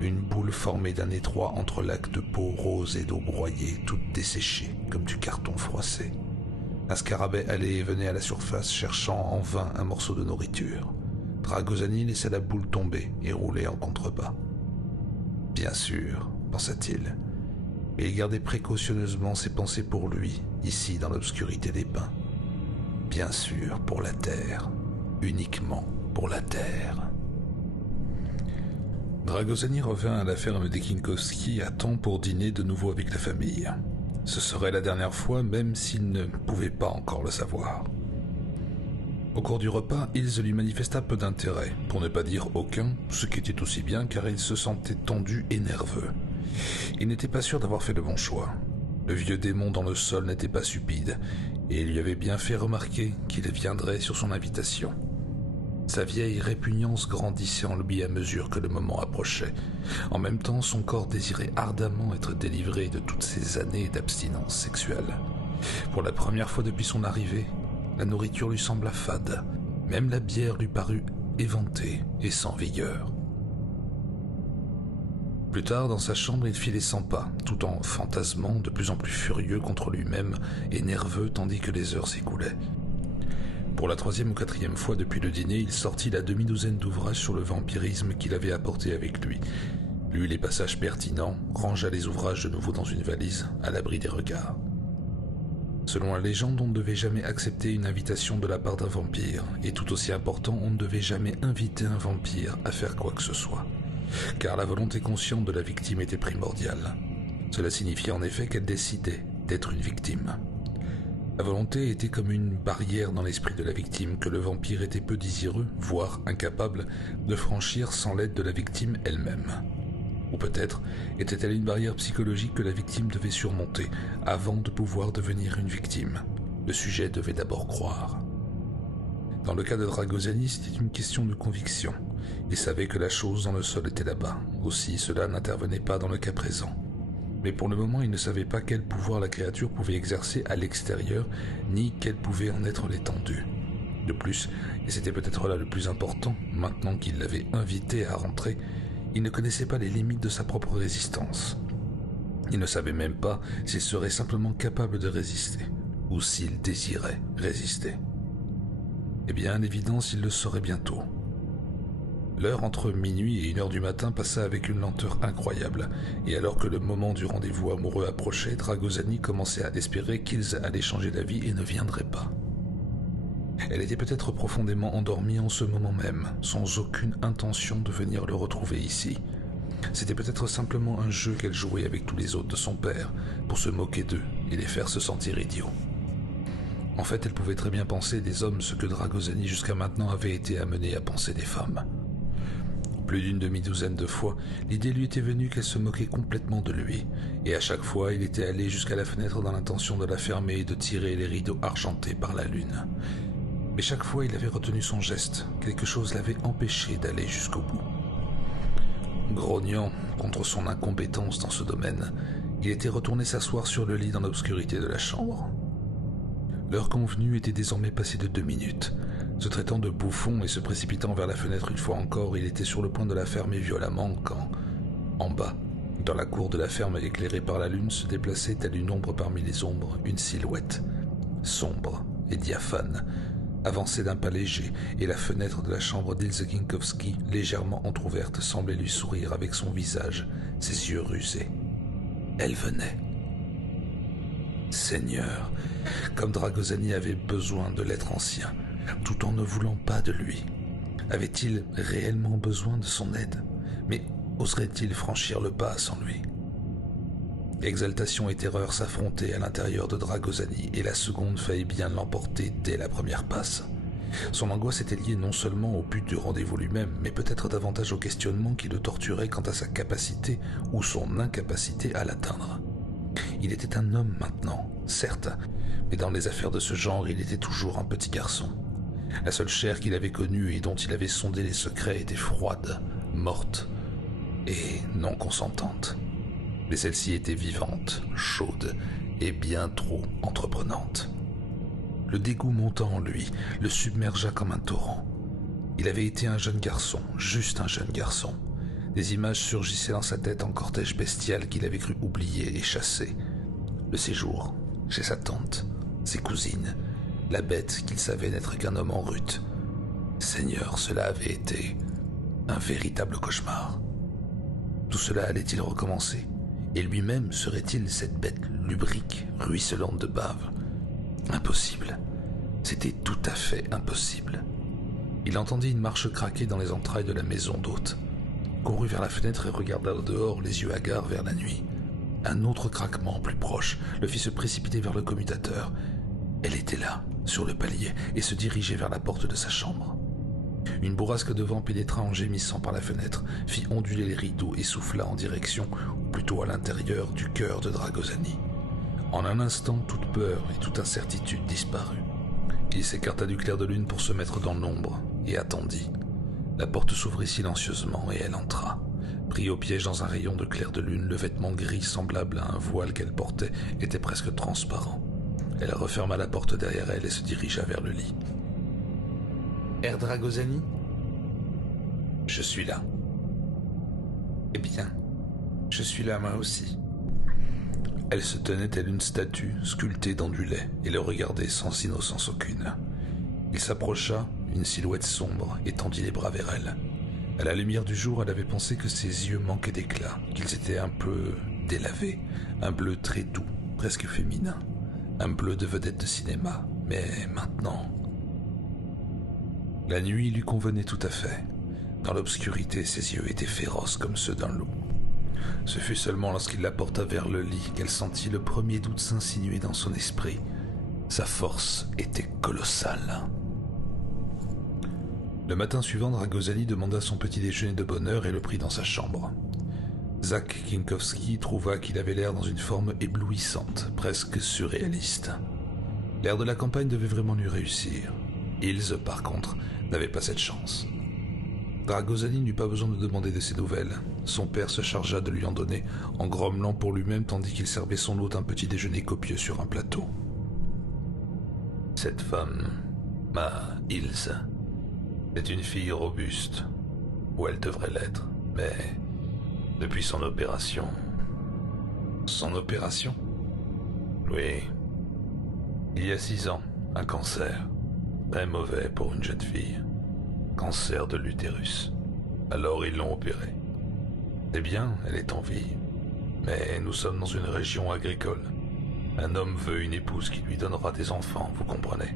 Une boule formée d'un étroit entrelac de peau rose et d'eau broyée, toute desséchée comme du carton froissé. Un scarabée allait et venait à la surface, cherchant en vain un morceau de nourriture. Dragosani laissa la boule tomber et roulait en contrebas. Bien sûr, pensa-t-il, et il gardait précautionneusement ses pensées pour lui, ici dans l'obscurité des pins. Bien sûr, pour la terre, uniquement pour la terre. Dragosani revint à la ferme des Kinkowski à temps pour dîner de nouveau avec la famille. Ce serait la dernière fois, même s'il ne pouvait pas encore le savoir. Au cours du repas, Ilse lui manifesta peu d'intérêt, pour ne pas dire aucun, ce qui était aussi bien car il se sentait tendu et nerveux. Il n'était pas sûr d'avoir fait le bon choix. Le vieux démon dans le sol n'était pas stupide, et il lui avait bien fait remarquer qu'il viendrait sur son invitation. Sa vieille répugnance grandissait en lui à mesure que le moment approchait. En même temps, son corps désirait ardemment être délivré de toutes ces années d'abstinence sexuelle. Pour la première fois depuis son arrivée, la nourriture lui sembla fade. Même la bière lui parut éventée et sans vigueur. Plus tard, dans sa chambre, il fit les 100 pas, tout en fantasmant, de plus en plus furieux contre lui-même et nerveux tandis que les heures s'écoulaient. Pour la 3e ou 4e fois depuis le dîner, il sortit la demi-douzaine d'ouvrages sur le vampirisme qu'il avait apporté avec lui, lut les passages pertinents, rangea les ouvrages de nouveau dans une valise, à l'abri des regards. Selon la légende, on ne devait jamais accepter une invitation de la part d'un vampire, et tout aussi important, on ne devait jamais inviter un vampire à faire quoi que ce soit, car la volonté consciente de la victime était primordiale. Cela signifiait en effet qu'elle décidait d'être une victime. La volonté était comme une barrière dans l'esprit de la victime que le vampire était peu désireux, voire incapable, de franchir sans l'aide de la victime elle-même. Ou peut-être était-elle une barrière psychologique que la victime devait surmonter avant de pouvoir devenir une victime. Le sujet devait d'abord croire. Dans le cas de Dragosani, c'était une question de conviction. Il savait que la chose dans le sol était là-bas. Aussi, cela n'intervenait pas dans le cas présent. Mais pour le moment, il ne savait pas quel pouvoir la créature pouvait exercer à l'extérieur, ni quelle pouvait en être l'étendue. De plus, et c'était peut-être là le plus important, maintenant qu'il l'avait invité à rentrer, il ne connaissait pas les limites de sa propre résistance. Il ne savait même pas s'il serait simplement capable de résister, ou s'il désirait résister. Eh bien, à l'évidence, il le saurait bientôt. L'heure entre minuit et 1h du matin passa avec une lenteur incroyable, et alors que le moment du rendez-vous amoureux approchait, Dragosani commençait à espérer qu'ils allaient changer d'avis et ne viendraient pas. Elle était peut-être profondément endormie en ce moment même, sans aucune intention de venir le retrouver ici. C'était peut-être simplement un jeu qu'elle jouait avec tous les autres de son père, pour se moquer d'eux et les faire se sentir idiots. En fait, elle pouvait très bien penser des hommes ce que Dragosani jusqu'à maintenant avait été amené à penser des femmes. Plus d'une demi-douzaine de fois, l'idée lui était venue qu'elle se moquait complètement de lui, et à chaque fois il était allé jusqu'à la fenêtre dans l'intention de la fermer et de tirer les rideaux argentés par la lune. Mais chaque fois il avait retenu son geste, quelque chose l'avait empêché d'aller jusqu'au bout. Grognant contre son incompétence dans ce domaine, il était retourné s'asseoir sur le lit dans l'obscurité de la chambre. L'heure convenue était désormais passée de 2 minutes. Se traitant de bouffon et se précipitant vers la fenêtre une fois encore, il était sur le point de la fermer violemment quand, en bas, dans la cour de la ferme éclairée par la lune, se déplaçait telle une ombre parmi les ombres, une silhouette, sombre et diaphane, avançait d'un pas léger, et la fenêtre de la chambre d'Ilse Kinkowski, légèrement entr'ouverte, semblait lui sourire avec son visage, ses yeux rusés. Elle venait. Seigneur, comme Dragosani avait besoin de l'être ancien, tout en ne voulant pas de lui. Avait-il réellement besoin de son aide? Mais oserait-il franchir le pas sans lui? Exaltation et terreur s'affrontaient à l'intérieur de Dragosani, et la seconde faillit bien l'emporter dès la première passe. Son angoisse était liée non seulement au but du rendez-vous lui-même, mais peut-être davantage au questionnement qui le torturait quant à sa capacité ou son incapacité à l'atteindre. Il était un homme maintenant, certes, mais dans les affaires de ce genre, il était toujours un petit garçon. La seule chair qu'il avait connue et dont il avait sondé les secrets était froide, morte et non consentante. Mais celle-ci était vivante, chaude et bien trop entreprenante. Le dégoût monta en lui, le submergea comme un torrent. Il avait été un jeune garçon, juste un jeune garçon. Des images surgissaient dans sa tête en cortège bestial qu'il avait cru oublier et chasser. Le séjour, chez sa tante, ses cousines, la bête qu'il savait n'être qu'un homme en rut. Seigneur, cela avait été un véritable cauchemar. Tout cela allait-il recommencer? Et lui-même serait-il cette bête lubrique, ruisselante de bave? Impossible. C'était tout à fait impossible. Il entendit une marche craquer dans les entrailles de la maison d'hôte. Courut vers la fenêtre et regarda au dehors, les yeux hagards vers la nuit. Un autre craquement plus proche le fit se précipiter vers le commutateur. Elle était là, sur le palier, et se dirigeait vers la porte de sa chambre. Une bourrasque de vent pénétra en gémissant par la fenêtre, fit onduler les rideaux et souffla en direction, ou plutôt à l'intérieur, du cœur de Dragosani. En un instant, toute peur et toute incertitude disparut. Il s'écarta du clair de lune pour se mettre dans l'ombre, et attendit. La porte s'ouvrit silencieusement et elle entra. Pris au piège dans un rayon de clair de lune, le vêtement gris semblable à un voile qu'elle portait était presque transparent. Elle referma la porte derrière elle et se dirigea vers le lit. « Herr Dragosani ?»« Je suis là. »« Eh bien, je suis là moi aussi. » Elle se tenait telle une statue sculptée dans du lait et le regardait sans innocence aucune. Il s'approcha, une silhouette sombre, et tendit les bras vers elle. À la lumière du jour, elle avait pensé que ses yeux manquaient d'éclat, qu'ils étaient un peu délavés, un bleu très doux, presque féminin, un bleu de vedette de cinéma. Mais maintenant... La nuit lui convenait tout à fait. Dans l'obscurité, ses yeux étaient féroces comme ceux d'un loup. Ce fut seulement lorsqu'il la porta vers le lit qu'elle sentit le premier doute s'insinuer dans son esprit. Sa force était colossale. Le matin suivant, Dragosani demanda son petit déjeuner de bonne heure et le prit dans sa chambre. Zach Kinkowski trouva qu'il avait l'air dans une forme éblouissante, presque surréaliste. L'air de la campagne devait vraiment lui réussir. Ilse, par contre, n'avait pas cette chance. Dragosani n'eut pas besoin de demander de ses nouvelles. Son père se chargea de lui en donner, en grommelant pour lui-même tandis qu'il servait son hôte un petit déjeuner copieux sur un plateau. Cette femme, ma Ilse, est une fille robuste, ou elle devrait l'être, mais depuis son opération... Son opération? Oui. Il y a 6 ans, un cancer. Très mauvais pour une jeune fille. Cancer de l'utérus. Alors ils l'ont opérée. Eh bien, elle est en vie. Mais nous sommes dans une région agricole. Un homme veut une épouse qui lui donnera des enfants, vous comprenez.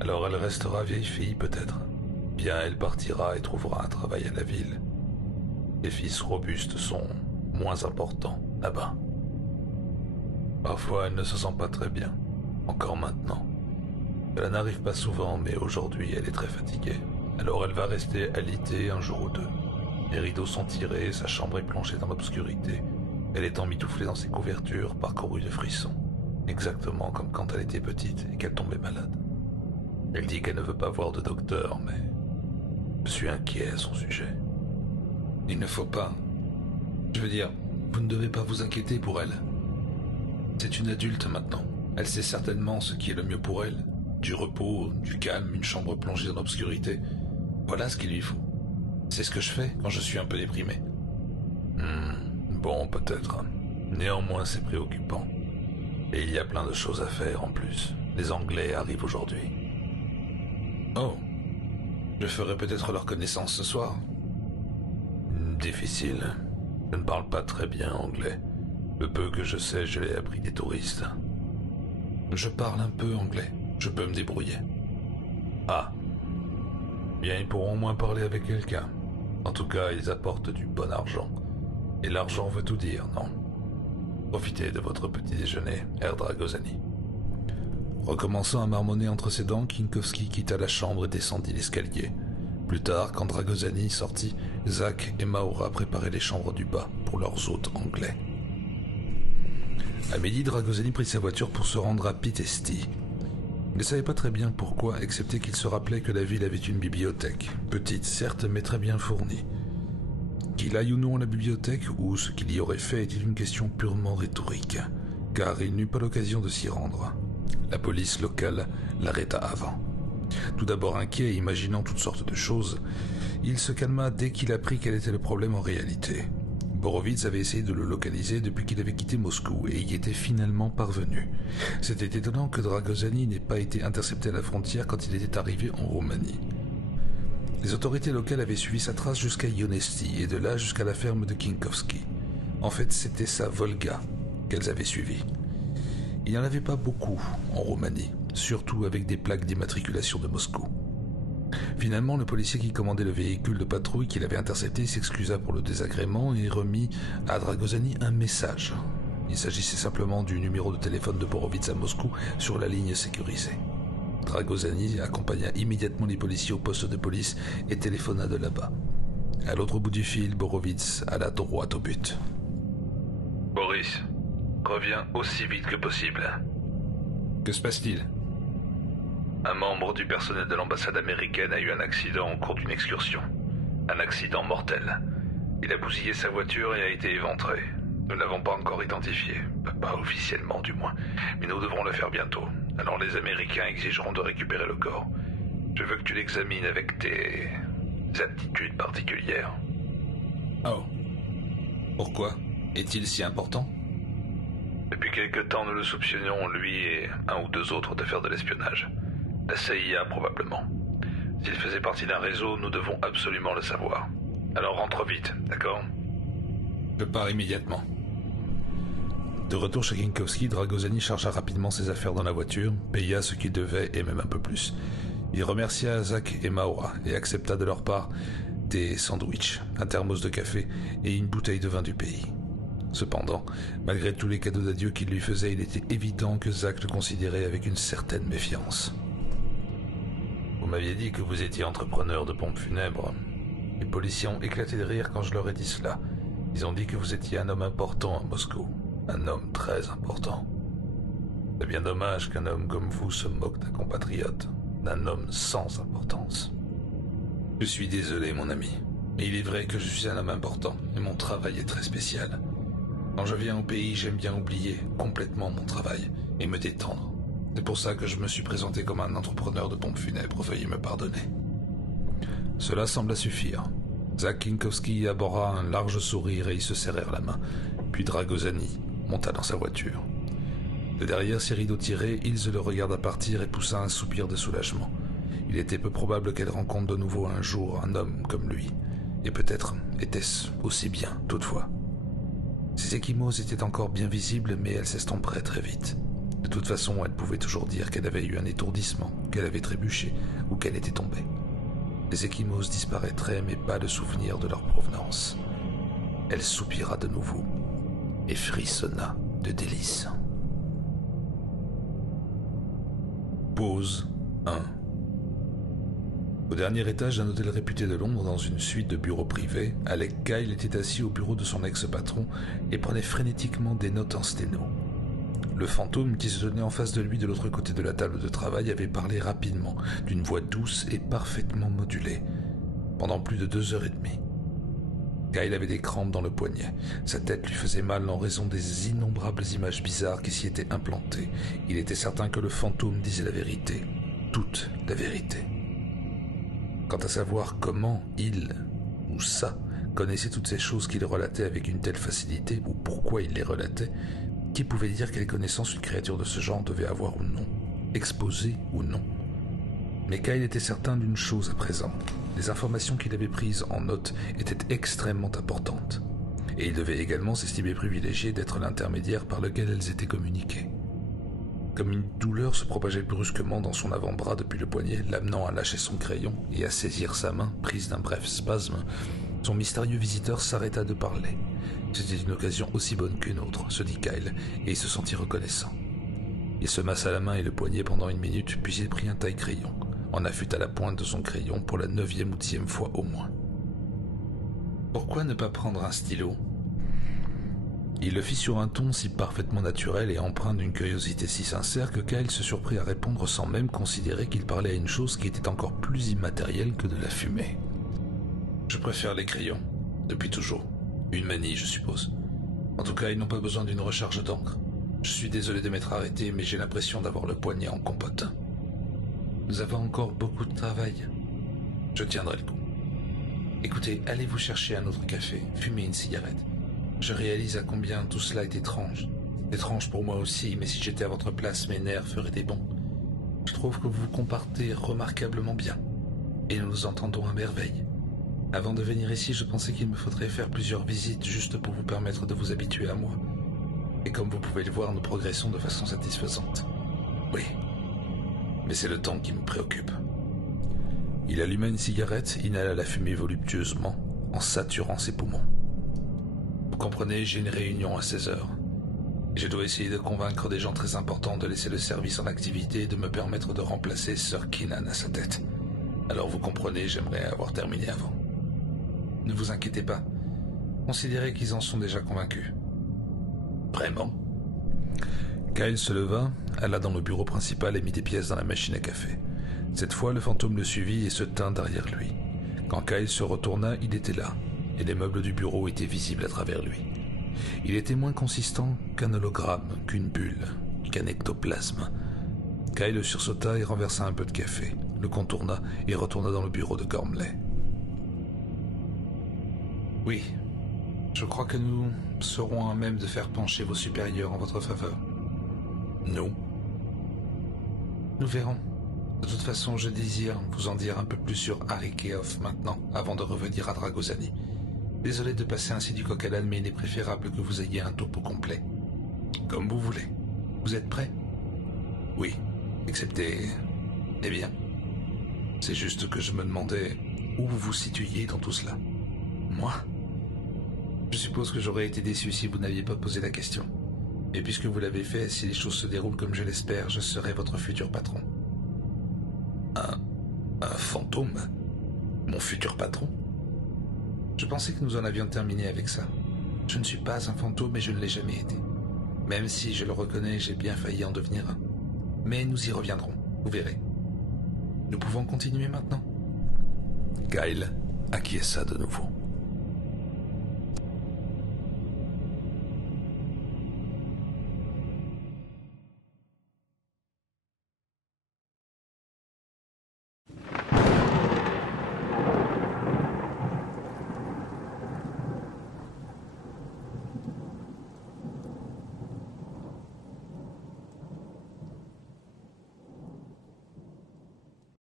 Alors elle restera vieille fille peut-être. Bien elle partira et trouvera un travail à la ville. Les fils robustes sont moins importants là-bas. Parfois elle ne se sent pas très bien, encore maintenant. Cela n'arrive pas souvent, mais aujourd'hui elle est très fatiguée. Alors elle va rester alitée un jour ou deux. Les rideaux sont tirés, sa chambre est plongée dans l'obscurité. Elle est emmitouflée dans ses couvertures, parcourue de frissons. Exactement comme quand elle était petite et qu'elle tombait malade. Elle dit qu'elle ne veut pas voir de docteur, mais je suis inquiet à son sujet. Il ne faut pas. Je veux dire, vous ne devez pas vous inquiéter pour elle. C'est une adulte maintenant. Elle sait certainement ce qui est le mieux pour elle. Du repos, du calme, une chambre plongée dans l'obscurité. Voilà ce qu'il lui faut. C'est ce que je fais quand je suis un peu déprimé. Bon, peut-être. Néanmoins, c'est préoccupant. Et il y a plein de choses à faire en plus. Les Anglais arrivent aujourd'hui. Oh. Je ferai peut-être leur connaissance ce soir. Difficile. Je ne parle pas très bien anglais. Le peu que je sais, je l'ai appris des touristes. Je parle un peu anglais. Je peux me débrouiller. Ah. Bien, ils pourront au moins parler avec quelqu'un. En tout cas, ils apportent du bon argent. Et l'argent veut tout dire, non? Profitez de votre petit déjeuner, Herr Dragosani. Recommençant à marmonner entre ses dents, Kinkowski quitta la chambre et descendit l'escalier. Plus tard, quand Dragosani sortit, Zach et Maura préparaient les chambres du bas pour leurs hôtes anglais. À midi, Dragosani prit sa voiture pour se rendre à Pithesti. Il ne savait pas très bien pourquoi, excepté qu'il se rappelait que la ville avait une bibliothèque, petite certes, mais très bien fournie. Qu'il aille ou non à la bibliothèque, ou ce qu'il y aurait fait, était une question purement rhétorique, car il n'eut pas l'occasion de s'y rendre. La police locale l'arrêta avant. Tout d'abord inquiet et imaginant toutes sortes de choses, il se calma dès qu'il apprit quel était le problème en réalité. Borovitz avait essayé de le localiser depuis qu'il avait quitté Moscou et y était finalement parvenu. C'était étonnant que Dragosani n'ait pas été intercepté à la frontière quand il était arrivé en Roumanie. Les autorités locales avaient suivi sa trace jusqu'à Ionesti et de là jusqu'à la ferme de Kinkowski. En fait, c'était sa Volga qu'elles avaient suivie. Il n'y en avait pas beaucoup en Roumanie, surtout avec des plaques d'immatriculation de Moscou. Finalement, le policier qui commandait le véhicule de patrouille qu'il avait intercepté s'excusa pour le désagrément et remit à Dragosani un message. Il s'agissait simplement du numéro de téléphone de Borovitz à Moscou sur la ligne sécurisée. Dragosani accompagna immédiatement les policiers au poste de police et téléphona de là-bas. À l'autre bout du fil, Borovitz alla droit au but. Boris, reviens aussi vite que possible. Que se passe-t-il ? Un membre du personnel de l'ambassade américaine a eu un accident au cours d'une excursion. Un accident mortel. Il a bousillé sa voiture et a été éventré. Nous ne l'avons pas encore identifié. Pas officiellement du moins. Mais nous devrons le faire bientôt. Alors les Américains exigeront de récupérer le corps. Je veux que tu l'examines avec tes aptitudes particulières. Oh. Pourquoi ? Est-il si important ? Depuis quelque temps, nous le soupçonnions, lui et un ou deux autres, de faire de l'espionnage. La CIA, probablement. S'il faisait partie d'un réseau, nous devons absolument le savoir. Alors rentre vite, d'accord? Je pars immédiatement. De retour chez Kinkowski, Dragosani chargea rapidement ses affaires dans la voiture, paya ce qu'il devait et même un peu plus. Il remercia Zach et Maura et accepta de leur part des sandwichs, un thermos de café et une bouteille de vin du pays. Cependant, malgré tous les cadeaux d'adieu qu'il lui faisait, il était évident que Zach le considérait avec une certaine méfiance. Vous m'aviez dit que vous étiez entrepreneur de pompes funèbres. Les policiers ont éclaté de rire quand je leur ai dit cela. Ils ont dit que vous étiez un homme important à Moscou. Un homme très important. C'est bien dommage qu'un homme comme vous se moque d'un compatriote, d'un homme sans importance. Je suis désolé, mon ami. Mais il est vrai que je suis un homme important, et mon travail est très spécial. Quand je viens au pays, j'aime bien oublier complètement mon travail, et me détendre. C'est pour ça que je me suis présenté comme un entrepreneur de pompes funèbres, veuillez me pardonner. Cela sembla suffire. Zach Kinkowski aborda un large sourire et ils se serrèrent la main. Puis Dragosani monta dans sa voiture. De derrière ses rideaux tirés, Ilse le regarda partir et poussa un soupir de soulagement. Il était peu probable qu'elle rencontre de nouveau un jour un homme comme lui. Et peut-être était-ce aussi bien, toutefois. Ses ecchymoses étaient encore bien visibles, mais elles s'estomperaient très vite. De toute façon, elle pouvait toujours dire qu'elle avait eu un étourdissement, qu'elle avait trébuché ou qu'elle était tombée. Les ecchymoses disparaîtraient, mais pas de souvenir de leur provenance. Elle soupira de nouveau et frissonna de délices. Pause 1. Au dernier étage d'un hôtel réputé de Londres, dans une suite de bureaux privés, Alec Kyle était assis au bureau de son ex-patron et prenait frénétiquement des notes en sténo. Le fantôme qui se tenait en face de lui de l'autre côté de la table de travail avait parlé rapidement, d'une voix douce et parfaitement modulée, pendant plus de 2h30. Kyle avait des crampes dans le poignet. Sa tête lui faisait mal en raison des innombrables images bizarres qui s'y étaient implantées. Il était certain que le fantôme disait la vérité, toute la vérité. Quant à savoir comment il, ou ça, connaissait toutes ces choses qu'il relatait avec une telle facilité, ou pourquoi il les relatait, qui pouvait dire quelle connaissance une créature de ce genre devait avoir ou non, exposée ou non. Mais Kyle était certain d'une chose à présent. Les informations qu'il avait prises en note étaient extrêmement importantes, et il devait également s'estimer privilégié d'être l'intermédiaire par lequel elles étaient communiquées. Comme une douleur se propageait brusquement dans son avant-bras depuis le poignet, l'amenant à lâcher son crayon et à saisir sa main, prise d'un bref spasme, son mystérieux visiteur s'arrêta de parler. C'était une occasion aussi bonne qu'une autre, se dit Kyle, et il se sentit reconnaissant. Il se massa la main et le poignet pendant 1 minute, puis il prit un taille-crayon, en affûta la pointe de son crayon pour la 9e ou 10e fois au moins. Pourquoi ne pas prendre un stylo ? Il le fit sur un ton si parfaitement naturel et empreint d'une curiosité si sincère que Kyle se surprit à répondre sans même considérer qu'il parlait à une chose qui était encore plus immatérielle que de la fumée. Je préfère les crayons, depuis toujours. Une manie, je suppose. En tout cas, ils n'ont pas besoin d'une recharge d'encre. Je suis désolé de m'être arrêté, mais j'ai l'impression d'avoir le poignet en compote. Nous avons encore beaucoup de travail. Je tiendrai le coup. Écoutez, allez vous chercher un autre café, fumez une cigarette. Je réalise à combien tout cela est étrange. Étrange pour moi aussi, mais si j'étais à votre place, mes nerfs feraient des bonds. Je trouve que vous vous comportez remarquablement bien, et nous nous entendons à merveille. Avant de venir ici, je pensais qu'il me faudrait faire plusieurs visites juste pour vous permettre de vous habituer à moi. Et comme vous pouvez le voir, nous progressons de façon satisfaisante. Oui, mais c'est le temps qui me préoccupe. Il alluma une cigarette, inhala la fumée voluptueusement, en saturant ses poumons. Vous comprenez, j'ai une réunion à 16h. Je dois essayer de convaincre des gens très importants de laisser le service en activité et de me permettre de remplacer Sir Keenan à sa tête. Alors vous comprenez, j'aimerais avoir terminé avant. Ne vous inquiétez pas. Considérez qu'ils en sont déjà convaincus. Vraiment ? Kyle se leva, alla dans le bureau principal et mit des pièces dans la machine à café. Cette fois, le fantôme le suivit et se tint derrière lui. Quand Kyle se retourna, il était là, et les meubles du bureau étaient visibles à travers lui. Il était moins consistant qu'un hologramme, qu'une bulle, qu'un ectoplasme. Kyle sursauta et renversa un peu de café, le contourna et retourna dans le bureau de Gormley. Oui, je crois que nous serons à même de faire pencher vos supérieurs en votre faveur. Nous verrons. De toute façon, je désire vous en dire un peu plus sur Harry Keough maintenant, avant de revenir à Dragosani. Désolé de passer ainsi du coq à l'âne, mais il est préférable que vous ayez un topo complet. Comme vous voulez. Vous êtes prêts? Oui, excepté... Eh bien, c'est juste que je me demandais où vous vous situiez dans tout cela. Moi? Je suppose que j'aurais été déçu si vous n'aviez pas posé la question. Et puisque vous l'avez fait, si les choses se déroulent comme je l'espère, je serai votre futur patron. Un fantôme? Mon futur patron? Je pensais que nous en avions terminé avec ça. Je ne suis pas un fantôme et je ne l'ai jamais été. Même si, je le reconnais, j'ai bien failli en devenir un. Mais nous y reviendrons, vous verrez. Nous pouvons continuer maintenant? Kyle acquiesça de nouveau.